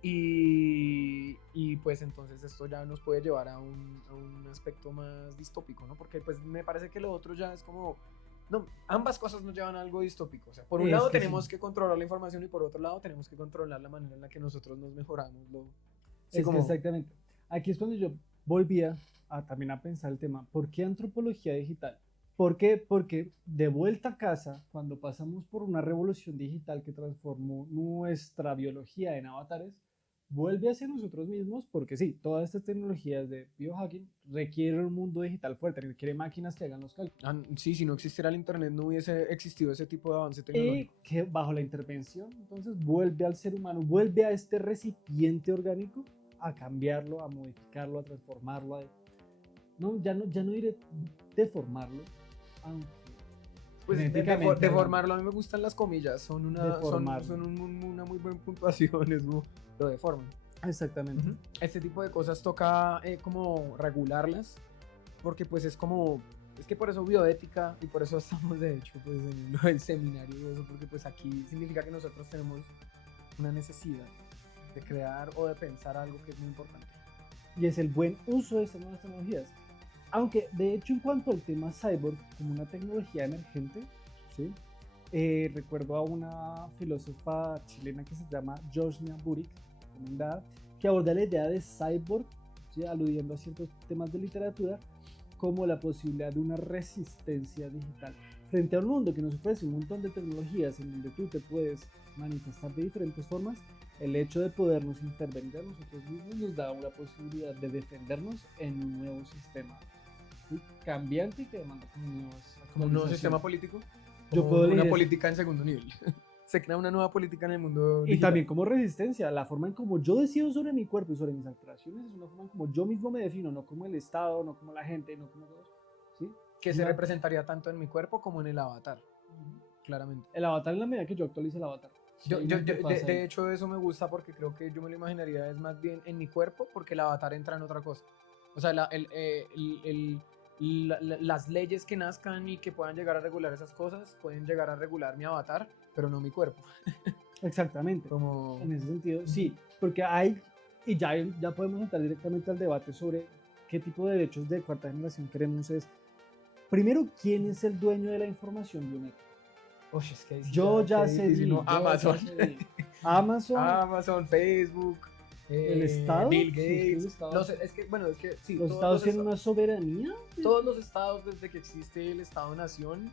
Y pues entonces esto ya nos puede llevar a un aspecto más distópico, ¿no? Porque pues me parece que lo otro ya es como... No, ambas cosas nos llevan a algo distópico. O sea, por un lado tenemos que controlar la información y por otro lado tenemos que controlar la manera en la que nosotros nos mejoramos. Exactamente. Aquí es cuando yo volvía también a pensar el tema, ¿por qué antropología digital? ¿Por qué? Porque de vuelta a casa, cuando pasamos por una revolución digital que transformó nuestra biología en avatares, vuelve hacia nosotros mismos, porque sí, todas estas tecnologías de biohacking requieren un mundo digital fuerte, requieren máquinas que hagan los cálculos. Sí, si no existiera el internet no hubiese existido ese tipo de avance tecnológico. Y que bajo la intervención, entonces vuelve al ser humano, vuelve a este recipiente orgánico a cambiarlo, a modificarlo, a transformarlo, ya no diré deformarlo, aunque pues deformarlo, a mí me gustan las comillas, son una muy buena puntuación, es lo deforman. Exactamente. Este tipo de cosas toca como regularlas, porque pues es que por eso bioética y por eso estamos de hecho pues en el seminario y eso, porque pues aquí significa que nosotros tenemos una necesidad de crear o de pensar algo que es muy importante. Y es el buen uso de estas nuevas tecnologías. Aunque de hecho en cuanto al tema cyborg como una tecnología emergente, ¿sí? Recuerdo a una filósofa chilena que se llama Georgina Burick, que aborda la idea de cyborg, ¿sí? Aludiendo a ciertos temas de literatura, como la posibilidad de una resistencia digital. Frente a un mundo que nos ofrece un montón de tecnologías en donde tú te puedes manifestar de diferentes formas, el hecho de podernos intervenir a nosotros mismos nos da una posibilidad de defendernos en un nuevo sistema, ¿sí? Cambiante y que demanda como un nuevo sistema político. Yo puedo una política en segundo nivel. Se crea una nueva política en el mundo digital. Y también como resistencia, la forma en como yo decido sobre mi cuerpo y sobre mis alteraciones es una forma en como yo mismo me defino, no como el Estado, no como la gente, no como todos, ¿sí? Que se representaría tanto en mi cuerpo como en el avatar, claramente. El avatar en la medida que yo actualice el avatar. De hecho eso me gusta porque creo que yo me lo imaginaría es más bien en mi cuerpo, porque el avatar entra en otra cosa. O sea, las leyes que nazcan y que puedan llegar a regular esas cosas pueden llegar a regular mi avatar, pero no mi cuerpo. Exactamente. En ese sentido, sí, porque hay, y ya podemos entrar directamente al debate sobre qué tipo de derechos de cuarta generación queremos. Primero, ¿quién es el dueño de la información biométrica? Es que yo ya sé, Amazon, Facebook, el Estado, Bill Gates. Sí, sí, los estados tienen una soberanía. Todos los estados, desde que existe el Estado-Nación,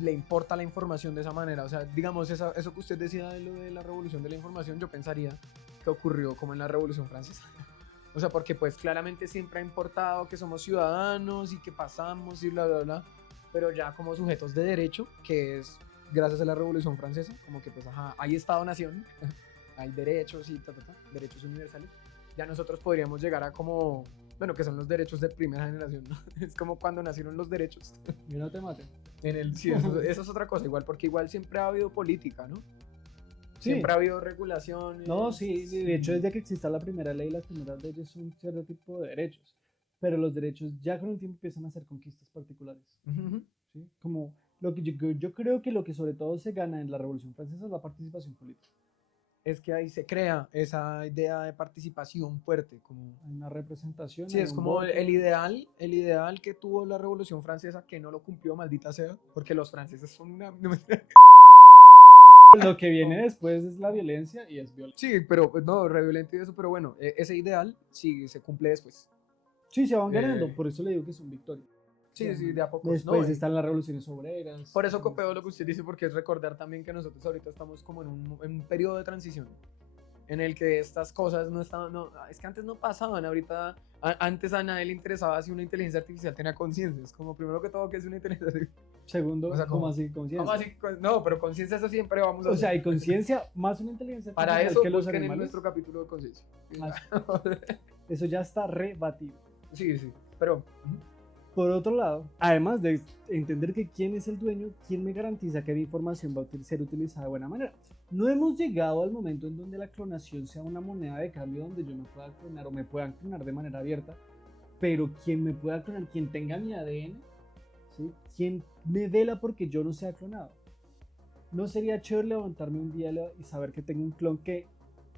le importa la información de esa manera. O sea, digamos, eso que usted decía de lo de la revolución de la información, yo pensaría que ocurrió como en la Revolución Francesa. O sea, porque pues claramente siempre ha importado que somos ciudadanos y que pasamos y bla, bla, bla. Pero ya como sujetos de derecho, que es gracias a la Revolución Francesa, como que pues hay Estado-Nación, hay derechos y derechos universales. Ya nosotros podríamos llegar a como, bueno, que son los derechos de primera generación, ¿no? Es como cuando nacieron los derechos. Y no te maten. Sí, eso es otra cosa, igual, porque igual siempre ha habido política, ¿no? Sí. Siempre ha habido regulaciones. No, sí, de hecho desde que exista la primera ley, las primeras leyes son cierto tipo de derechos, pero los derechos ya con el tiempo empiezan a ser conquistas particulares. ¿Sí? Como lo que yo creo que lo que sobre todo se gana en la Revolución Francesa es la participación política. Es que ahí se crea esa idea de participación fuerte, como una representación. Sí, es como el ideal que tuvo la Revolución Francesa, que no lo cumplió, maldita sea, porque los franceses son una... Lo que viene después es la violencia y es violento. Sí, pero no, re violento y eso, pero bueno, ese ideal sí se cumple después. Sí, se van ganando, por eso le digo que son victorias. Sí, de a poco. Después están las revoluciones obreras. Por eso copio lo que usted dice, porque es recordar también que nosotros ahorita estamos como en un periodo de transición en el que estas cosas no estaban, es que antes no pasaban, ahorita, antes a nadie le interesaba si una inteligencia artificial tenía conciencia, es como primero que todo que es una inteligencia artificial. Segundo, o sea, ¿cómo así conciencia? ¿Cómo así? No, pero conciencia eso siempre vamos a hacer. O sea, hay conciencia más una inteligencia artificial. Para eso que los busquen animales. En nuestro capítulo de conciencia. Eso ya está rebatido. Sí, pero... Por otro lado, además de entender que quién es el dueño, quién me garantiza que mi información va a ser utilizada de buena manera. No hemos llegado al momento en donde la clonación sea una moneda de cambio donde yo me pueda clonar o me puedan clonar de manera abierta, pero quien me pueda clonar, quien tenga mi ADN, ¿sí? Quien me vela porque yo no sea clonado. ¿No sería chévere levantarme un día y saber que tengo un clon que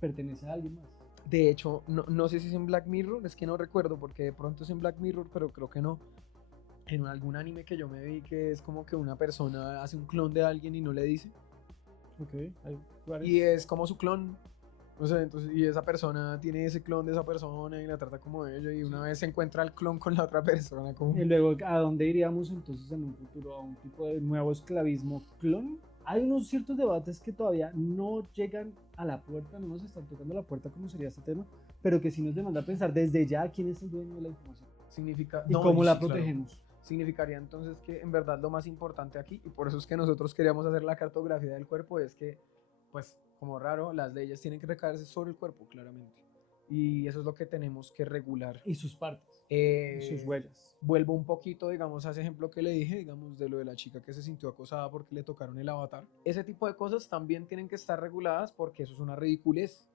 pertenece a alguien más? De hecho, no sé si es en Black Mirror, es que no recuerdo porque de pronto es en Black Mirror, pero creo que no. En algún anime que yo me vi que es como que una persona hace un clon de alguien y no le dice. Ok, hay varios. Y es como su clon. O sea, entonces, y esa persona tiene ese clon de esa persona y la trata como ella. Y una vez se encuentra el clon con la otra persona. Como... Y luego, ¿a dónde iríamos entonces en un futuro? ¿A un tipo de nuevo esclavismo clon? Hay unos ciertos debates que todavía no llegan a la puerta, no nos están tocando la puerta como sería este tema, pero que sí nos demanda pensar desde ya quién es el dueño de la información. Significa, Y no, cómo y la sí, claro. protegemos. Significaría entonces que en verdad lo más importante aquí, y por eso es que nosotros queríamos hacer la cartografía del cuerpo, es que, pues, como raro, las leyes tienen que recaerse sobre el cuerpo, claramente. Y eso es lo que tenemos que regular. Y sus partes, y sus huellas. Vuelvo un poquito, digamos, a ese ejemplo que le dije, digamos, de lo de la chica que se sintió acosada porque le tocaron el avatar. Ese tipo de cosas también tienen que estar reguladas porque eso es una ridiculez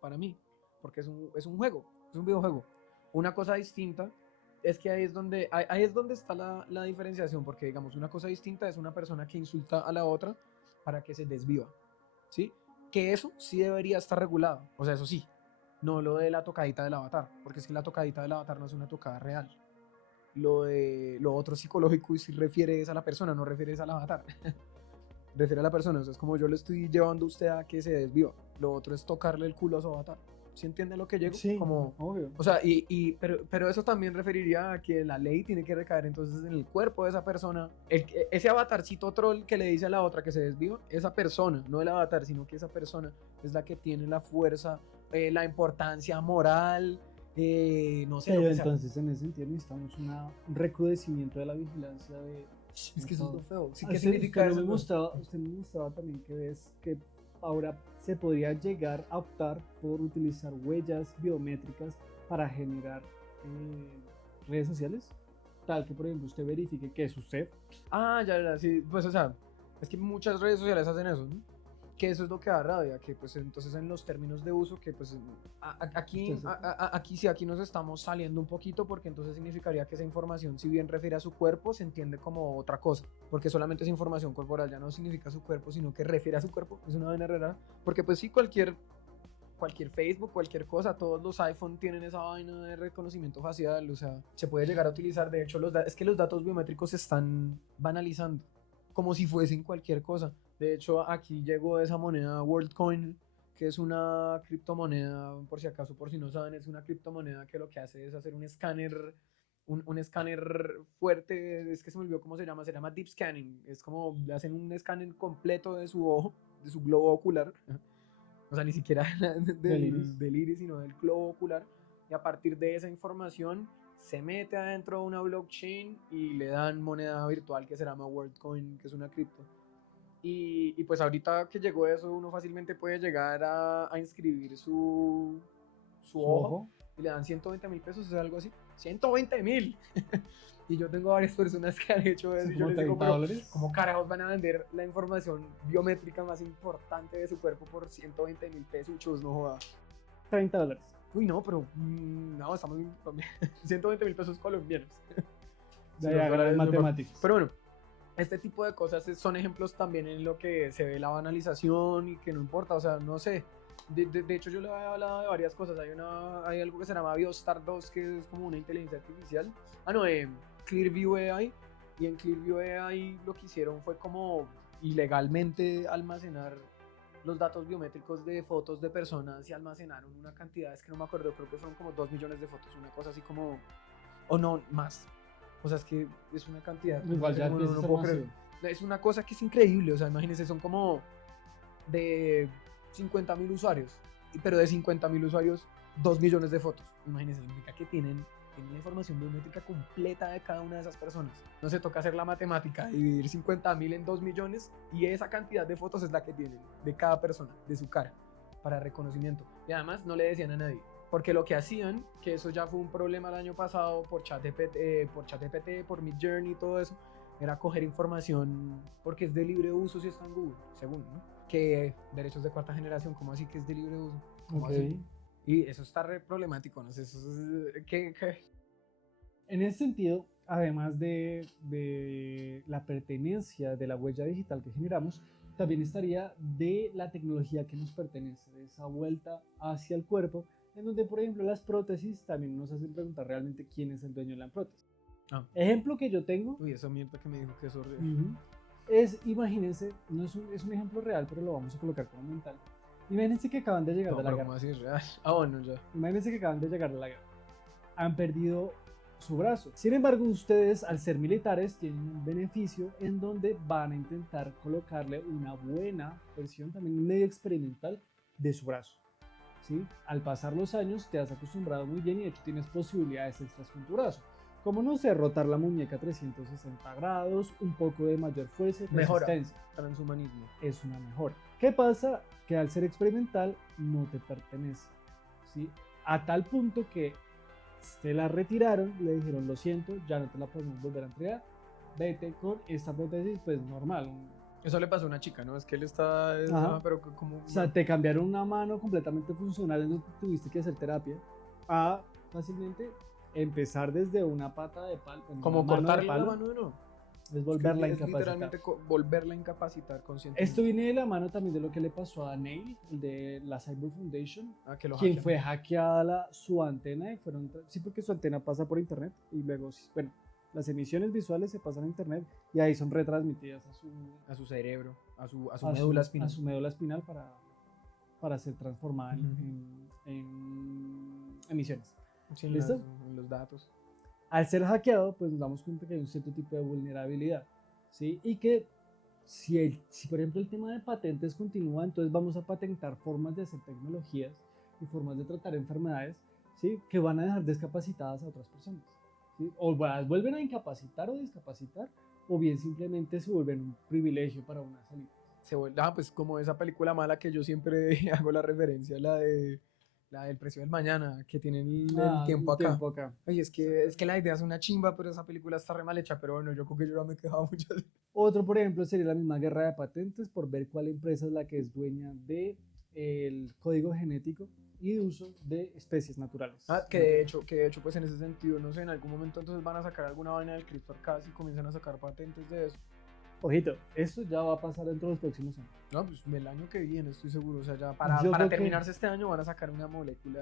para mí, porque es un juego, es un videojuego. Una cosa distinta es que ahí es donde está la diferenciación, porque digamos, una cosa distinta es una persona que insulta a la otra para que se desviva, ¿sí? Que eso sí debería estar regulado, o sea, eso sí, no lo de la tocadita del avatar, porque es que la tocadita del avatar no es una tocada real. Lo otro psicológico y si refieres a la persona, no refieres al avatar. Refiere a la persona, o sea, es como yo le estoy llevando a usted a que se desviva. Lo otro es tocarle el culo a su avatar. ¿Sí entiende lo que llego? Sí, como, obvio. O sea, pero eso también referiría a que la ley tiene que recaer entonces en el cuerpo de esa persona. Ese avatarcito troll que le dice a la otra que se desviva, esa persona, no el avatar, sino que esa persona es la que tiene la fuerza, la importancia moral, no sé. Pero entonces en ese sentido necesitamos un recrudecimiento de la vigilancia de... Es que eso es lo feo. ¿Sí? ¿Qué Usted significa eso? usted me mostraba también que ves que ahora se podría llegar a optar por utilizar huellas biométricas para generar redes sociales, tal que por ejemplo usted verifique que es usted. Ah, ya, sí, pues o sea, es que muchas redes sociales hacen eso, ¿no? Que eso es lo que da rabia, que pues entonces en los términos de uso, que pues aquí nos estamos saliendo un poquito, porque entonces significaría que esa información, si bien refiere a su cuerpo, se entiende como otra cosa, porque solamente es información corporal, ya no significa su cuerpo, sino que refiere a su cuerpo, es una vaina rara, porque pues sí, cualquier Facebook, cualquier cosa, todos los iPhone tienen esa vaina de reconocimiento facial, o sea, se puede llegar a utilizar. De hecho, es que los datos biométricos se están banalizando, como si fuesen cualquier cosa. De hecho, aquí llegó esa moneda WorldCoin, que es una criptomoneda, por si acaso, por si no saben, es una criptomoneda que lo que hace es hacer un escáner, un escáner fuerte, es que se me olvidó cómo se llama deep scanning, es como le hacen un escáner completo de su ojo, de su globo ocular, o sea, ni siquiera del iris, sino del globo ocular, y a partir de esa información se mete adentro de una blockchain y le dan moneda virtual que se llama WorldCoin, que es una cripto. Y pues ahorita que llegó eso, uno fácilmente puede llegar a inscribir su ojo y le dan 120.000 pesos, o algo así. ¡120.000! Y yo tengo varias personas que han hecho eso. Y yo les digo, pero ¿cómo carajos van a vender la información biométrica más importante de su cuerpo por 120.000 pesos? No joda. $30. Uy, no, pero no, estamos en 120.000 pesos colombianos. Ya, gran matemáticas. Pero bueno, este tipo de cosas son ejemplos también en lo que se ve la banalización y que no importa, o sea, no sé. De hecho, yo le había hablado de varias cosas. Hay algo que se llama Biostar 2, que es como una inteligencia artificial. Clearview AI. Y en Clearview AI lo que hicieron fue como ilegalmente almacenar los datos biométricos de fotos de personas y almacenaron una cantidad, es que no me acuerdo, creo que fueron como 2 millones de fotos, una cosa así como, o no, más. O sea, es que es una cantidad. Igual ya no puedo creer. Es una cosa que es increíble, o sea, imagínense, son como de 50.000 usuarios, pero de 50.000 usuarios, 2 millones de fotos. Imagínense, significa que tienen la información biométrica completa de cada una de esas personas. No se toca hacer la matemática, dividir 50.000 en 2 millones y esa cantidad de fotos es la que tienen de cada persona, de su cara, para reconocimiento. Y además no le decían a nadie, Porque lo que hacían, que eso ya fue un problema el año pasado por ChatGPT, por Midjourney y todo eso, era coger información porque es de libre uso si está en Google, según, ¿no? Que derechos de cuarta generación, ¿cómo así que es de libre uso? ¿Cómo así? Y eso está re problemático, no sé, eso es, ¿qué? En ese sentido, además de la pertenencia de la huella digital que generamos, también estaría de la tecnología que nos pertenece, de esa vuelta hacia el cuerpo, en donde, por ejemplo, las prótesis también nos hacen preguntar realmente quién es el dueño de la prótesis. Ejemplo que yo tengo. Uy, esa mierda que me dijo que es horrible. Imagínense, no es un ejemplo real, pero lo vamos a colocar como mental. Imagínense que acaban de llegar de la guerra. ¿Cómo así es real? Bueno, ya. Imagínense que acaban de llegar de la guerra. Han perdido su brazo. Sin embargo, ustedes, al ser militares, tienen un beneficio en donde van a intentar colocarle una buena versión, también medio experimental, de su brazo. ¿Sí? Al pasar los años, te has acostumbrado muy bien y de hecho tienes posibilidades extras con tu brazo. Como no sé, rotar la muñeca 360 grados, un poco de mayor fuerza y resistencia. Transhumanismo. Es una mejora. ¿Qué pasa? Que al ser experimental no te pertenece, ¿sí? A tal punto que te la retiraron, le dijeron, lo siento, ya no te la podemos volver a entregar, vete con esta prótesis pues normal. Eso le pasó a una chica, ¿no? Es que él está... pero como... O sea, te cambiaron una mano completamente funcional en donde tuviste que hacer terapia a fácilmente empezar desde una pata de palo. Como cortarle la mano, ¿no? Es volverla a incapacitar. Literalmente volverla a incapacitar conscientemente. Esto viene de la mano también de lo que le pasó a Neil, el de la Cyber Foundation, quien fue hackeada su antena y fueron... Sí, porque su antena pasa por internet y luego, bueno, las emisiones visuales se pasan a internet y ahí son retransmitidas a su cerebro, a su médula espinal. A su médula espinal para ser transformada en emisiones. Sí, ¿Listo? En los datos. Al ser hackeado, pues nos damos cuenta que hay un cierto tipo de vulnerabilidad, ¿sí? Y que si por ejemplo el tema de patentes continúa, entonces vamos a patentar formas de hacer tecnologías y formas de tratar enfermedades, ¿sí? Que van a dejar discapacitadas a otras personas, ¿sí? O las vuelven a incapacitar o discapacitar, o bien simplemente se vuelven un privilegio para unas élites. Pues como esa película mala que yo siempre hago la referencia, la del Precio del Mañana, que tienen el tiempo acá. Oye, es que la idea es una chimba, pero esa película está re mal hecha, pero bueno, yo creo que yo no me he quejado mucho. Otro, por ejemplo, sería la misma guerra de patentes por ver cuál empresa es la que es dueña del código genético y de uso de especies naturales. Que de hecho, pues en ese sentido, no sé, en algún momento entonces van a sacar alguna vaina del CRISPR-Cas y comienzan a sacar patentes de eso. Ojito, esto ya va a pasar dentro de los próximos años. No, pues el año que viene estoy seguro, o sea, ya para terminarse este año van a sacar una molécula.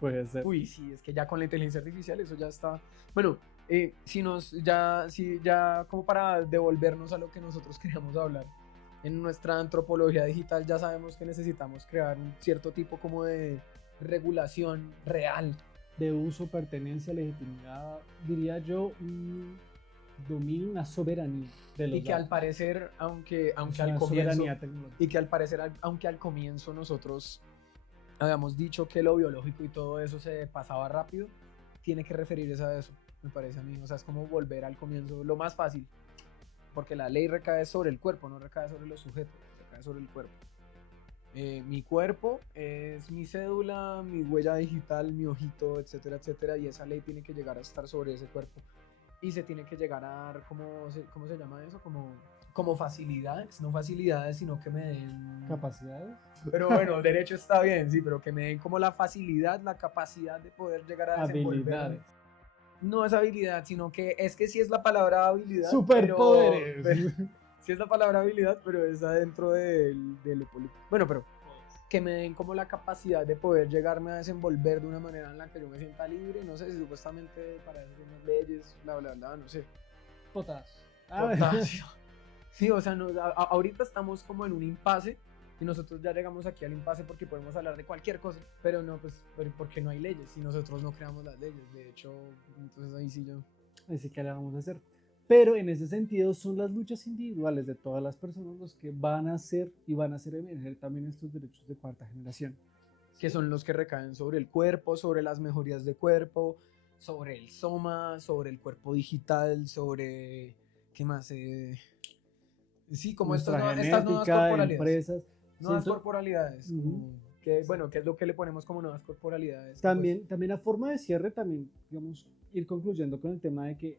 Puede ser. Uy, sí, es que ya con la inteligencia artificial eso ya está. Bueno, ya como para devolvernos a lo que nosotros queríamos hablar. En nuestra antropología digital ya sabemos que necesitamos crear un cierto tipo como de regulación real. De uso, pertenencia, legitimidad, diría yo, dominio, una soberanía de los y que datos. Al parecer, aunque al comienzo nosotros habíamos dicho que lo biológico y todo eso se pasaba rápido, tiene que referirse a eso, me parece a mí. O sea, es como volver al comienzo, lo más fácil, porque la ley recae sobre el cuerpo, no recae sobre los sujetos, recae sobre el cuerpo. Mi cuerpo es mi cédula, mi huella digital, mi ojito, etcétera, etcétera, y esa ley tiene que llegar a estar sobre ese cuerpo. Y se tiene que llegar a dar, ¿cómo se llama eso? Como facilidades, no facilidades, sino que me den... ¿Capacidades? Pero bueno, el derecho está bien, sí, pero que me den como la facilidad, la capacidad de poder llegar a habilidades. No es habilidad, sino que sí es la palabra habilidad. Superpoderes. Pero sí es la palabra habilidad, pero está dentro de lo político. Bueno, pero que me den como la capacidad de poder llegarme a desenvolver de una manera en la que yo me sienta libre, no sé, si supuestamente para eso tienen leyes, bla, bla, bla, no sé. Potasio. Sí, o sea, ahorita estamos como en un impasse y nosotros ya llegamos aquí al impasse porque podemos hablar de cualquier cosa, pero no, pues, porque no hay leyes y nosotros no creamos las leyes, de hecho, entonces ahí sí yo... Así que le vamos a hacer. Pero en ese sentido son las luchas individuales de todas las personas los que van a hacer y van a hacer emerger también estos derechos de cuarta generación. Que son los que recaen sobre el cuerpo, sobre las mejorías de cuerpo, sobre el soma, sobre el cuerpo digital, sobre... ¿Qué más? Sí, como estas nuevas corporalidades. Empresas. Nuevas corporalidades. Que, bueno, ¿qué es lo que le ponemos como nuevas corporalidades? También a forma de cierre, también, digamos, ir concluyendo con el tema de que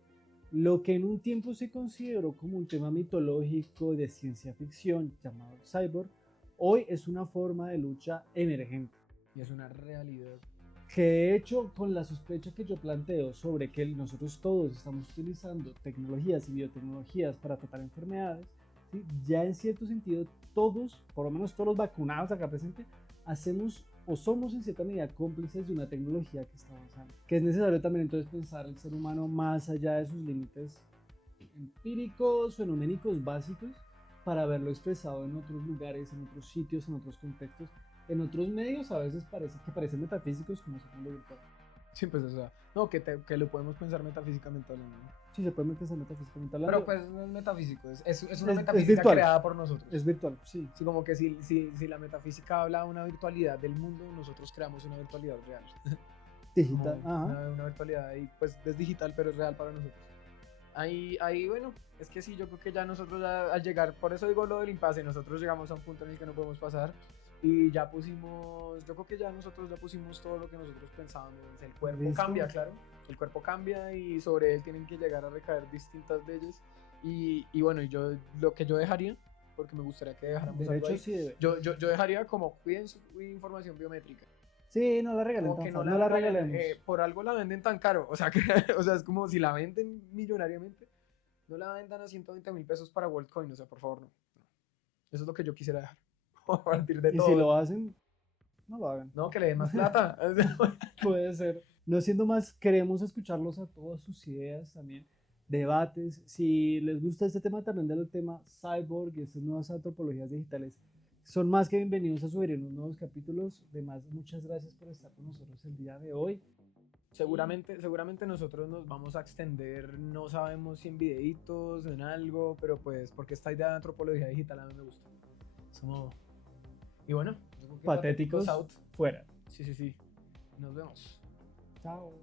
lo que en un tiempo se consideró como un tema mitológico de ciencia ficción llamado cyborg, hoy es una forma de lucha emergente. Y es una realidad. Que de hecho, con la sospecha que yo planteo sobre que nosotros todos estamos utilizando tecnologías y biotecnologías para tratar enfermedades, ¿sí? Ya en cierto sentido todos, por lo menos todos los vacunados acá presentes, hacemos o somos en cierta medida cómplices de una tecnología que está avanzando. Que es necesario también entonces pensar el ser humano más allá de sus límites empíricos, fenoménicos básicos, para verlo expresado en otros lugares, en otros sitios, en otros contextos, en otros medios a veces parecen metafísicos como son lo virtual. Sí, pues, o sea, no, que lo podemos pensar metafísicamente hablando, ¿no? Sí, se puede pensar metafísicamente hablando. Pero pues no es metafísico, es una metafísica creada por nosotros. Es virtual, sí. Sí, como que si la metafísica habla de una virtualidad del mundo, nosotros creamos una virtualidad real. Digital, Una virtualidad ahí, pues es digital, pero es real para nosotros. Ahí, bueno, es que sí, yo creo que ya nosotros al llegar, por eso digo lo del impasse, nosotros llegamos a un punto en el que no podemos pasar y ya pusimos, yo creo que ya nosotros ya pusimos todo lo que nosotros pensábamos. El cuerpo ¿Listo? cambia, claro, el cuerpo cambia y sobre él tienen que llegar a recaer distintas leyes y bueno, yo lo que yo dejaría, porque me gustaría que dejáramos De algo hecho, ahí, sí debe. yo dejaría como cuiden su información biométrica. Sí, no la regalen, Como que no la regalemos. por algo la venden tan caro. O sea, o sea, es como si la venden millonariamente, no la vendan a 120.000 pesos para WorldCoin. O sea, por favor, no. Eso es lo que yo quisiera dejar. A partir de Y todo. si lo hacen, no lo hagan. No, que le den más plata. Puede ser. No siendo más, queremos escucharlos a todas sus ideas también, debates. Si les gusta este tema también del tema cyborg y estas nuevas antropologías digitales, son más que bienvenidos a sugerirnos nuevos capítulos. Además, muchas gracias por estar con nosotros el día de hoy. Seguramente nosotros nos vamos a extender, no sabemos si en videitos, en algo, pero pues porque esta idea de antropología digital a mí me gusta. Somos... Y bueno, yo creo que Patéticos out. fuera. Sí. Nos vemos. Chao.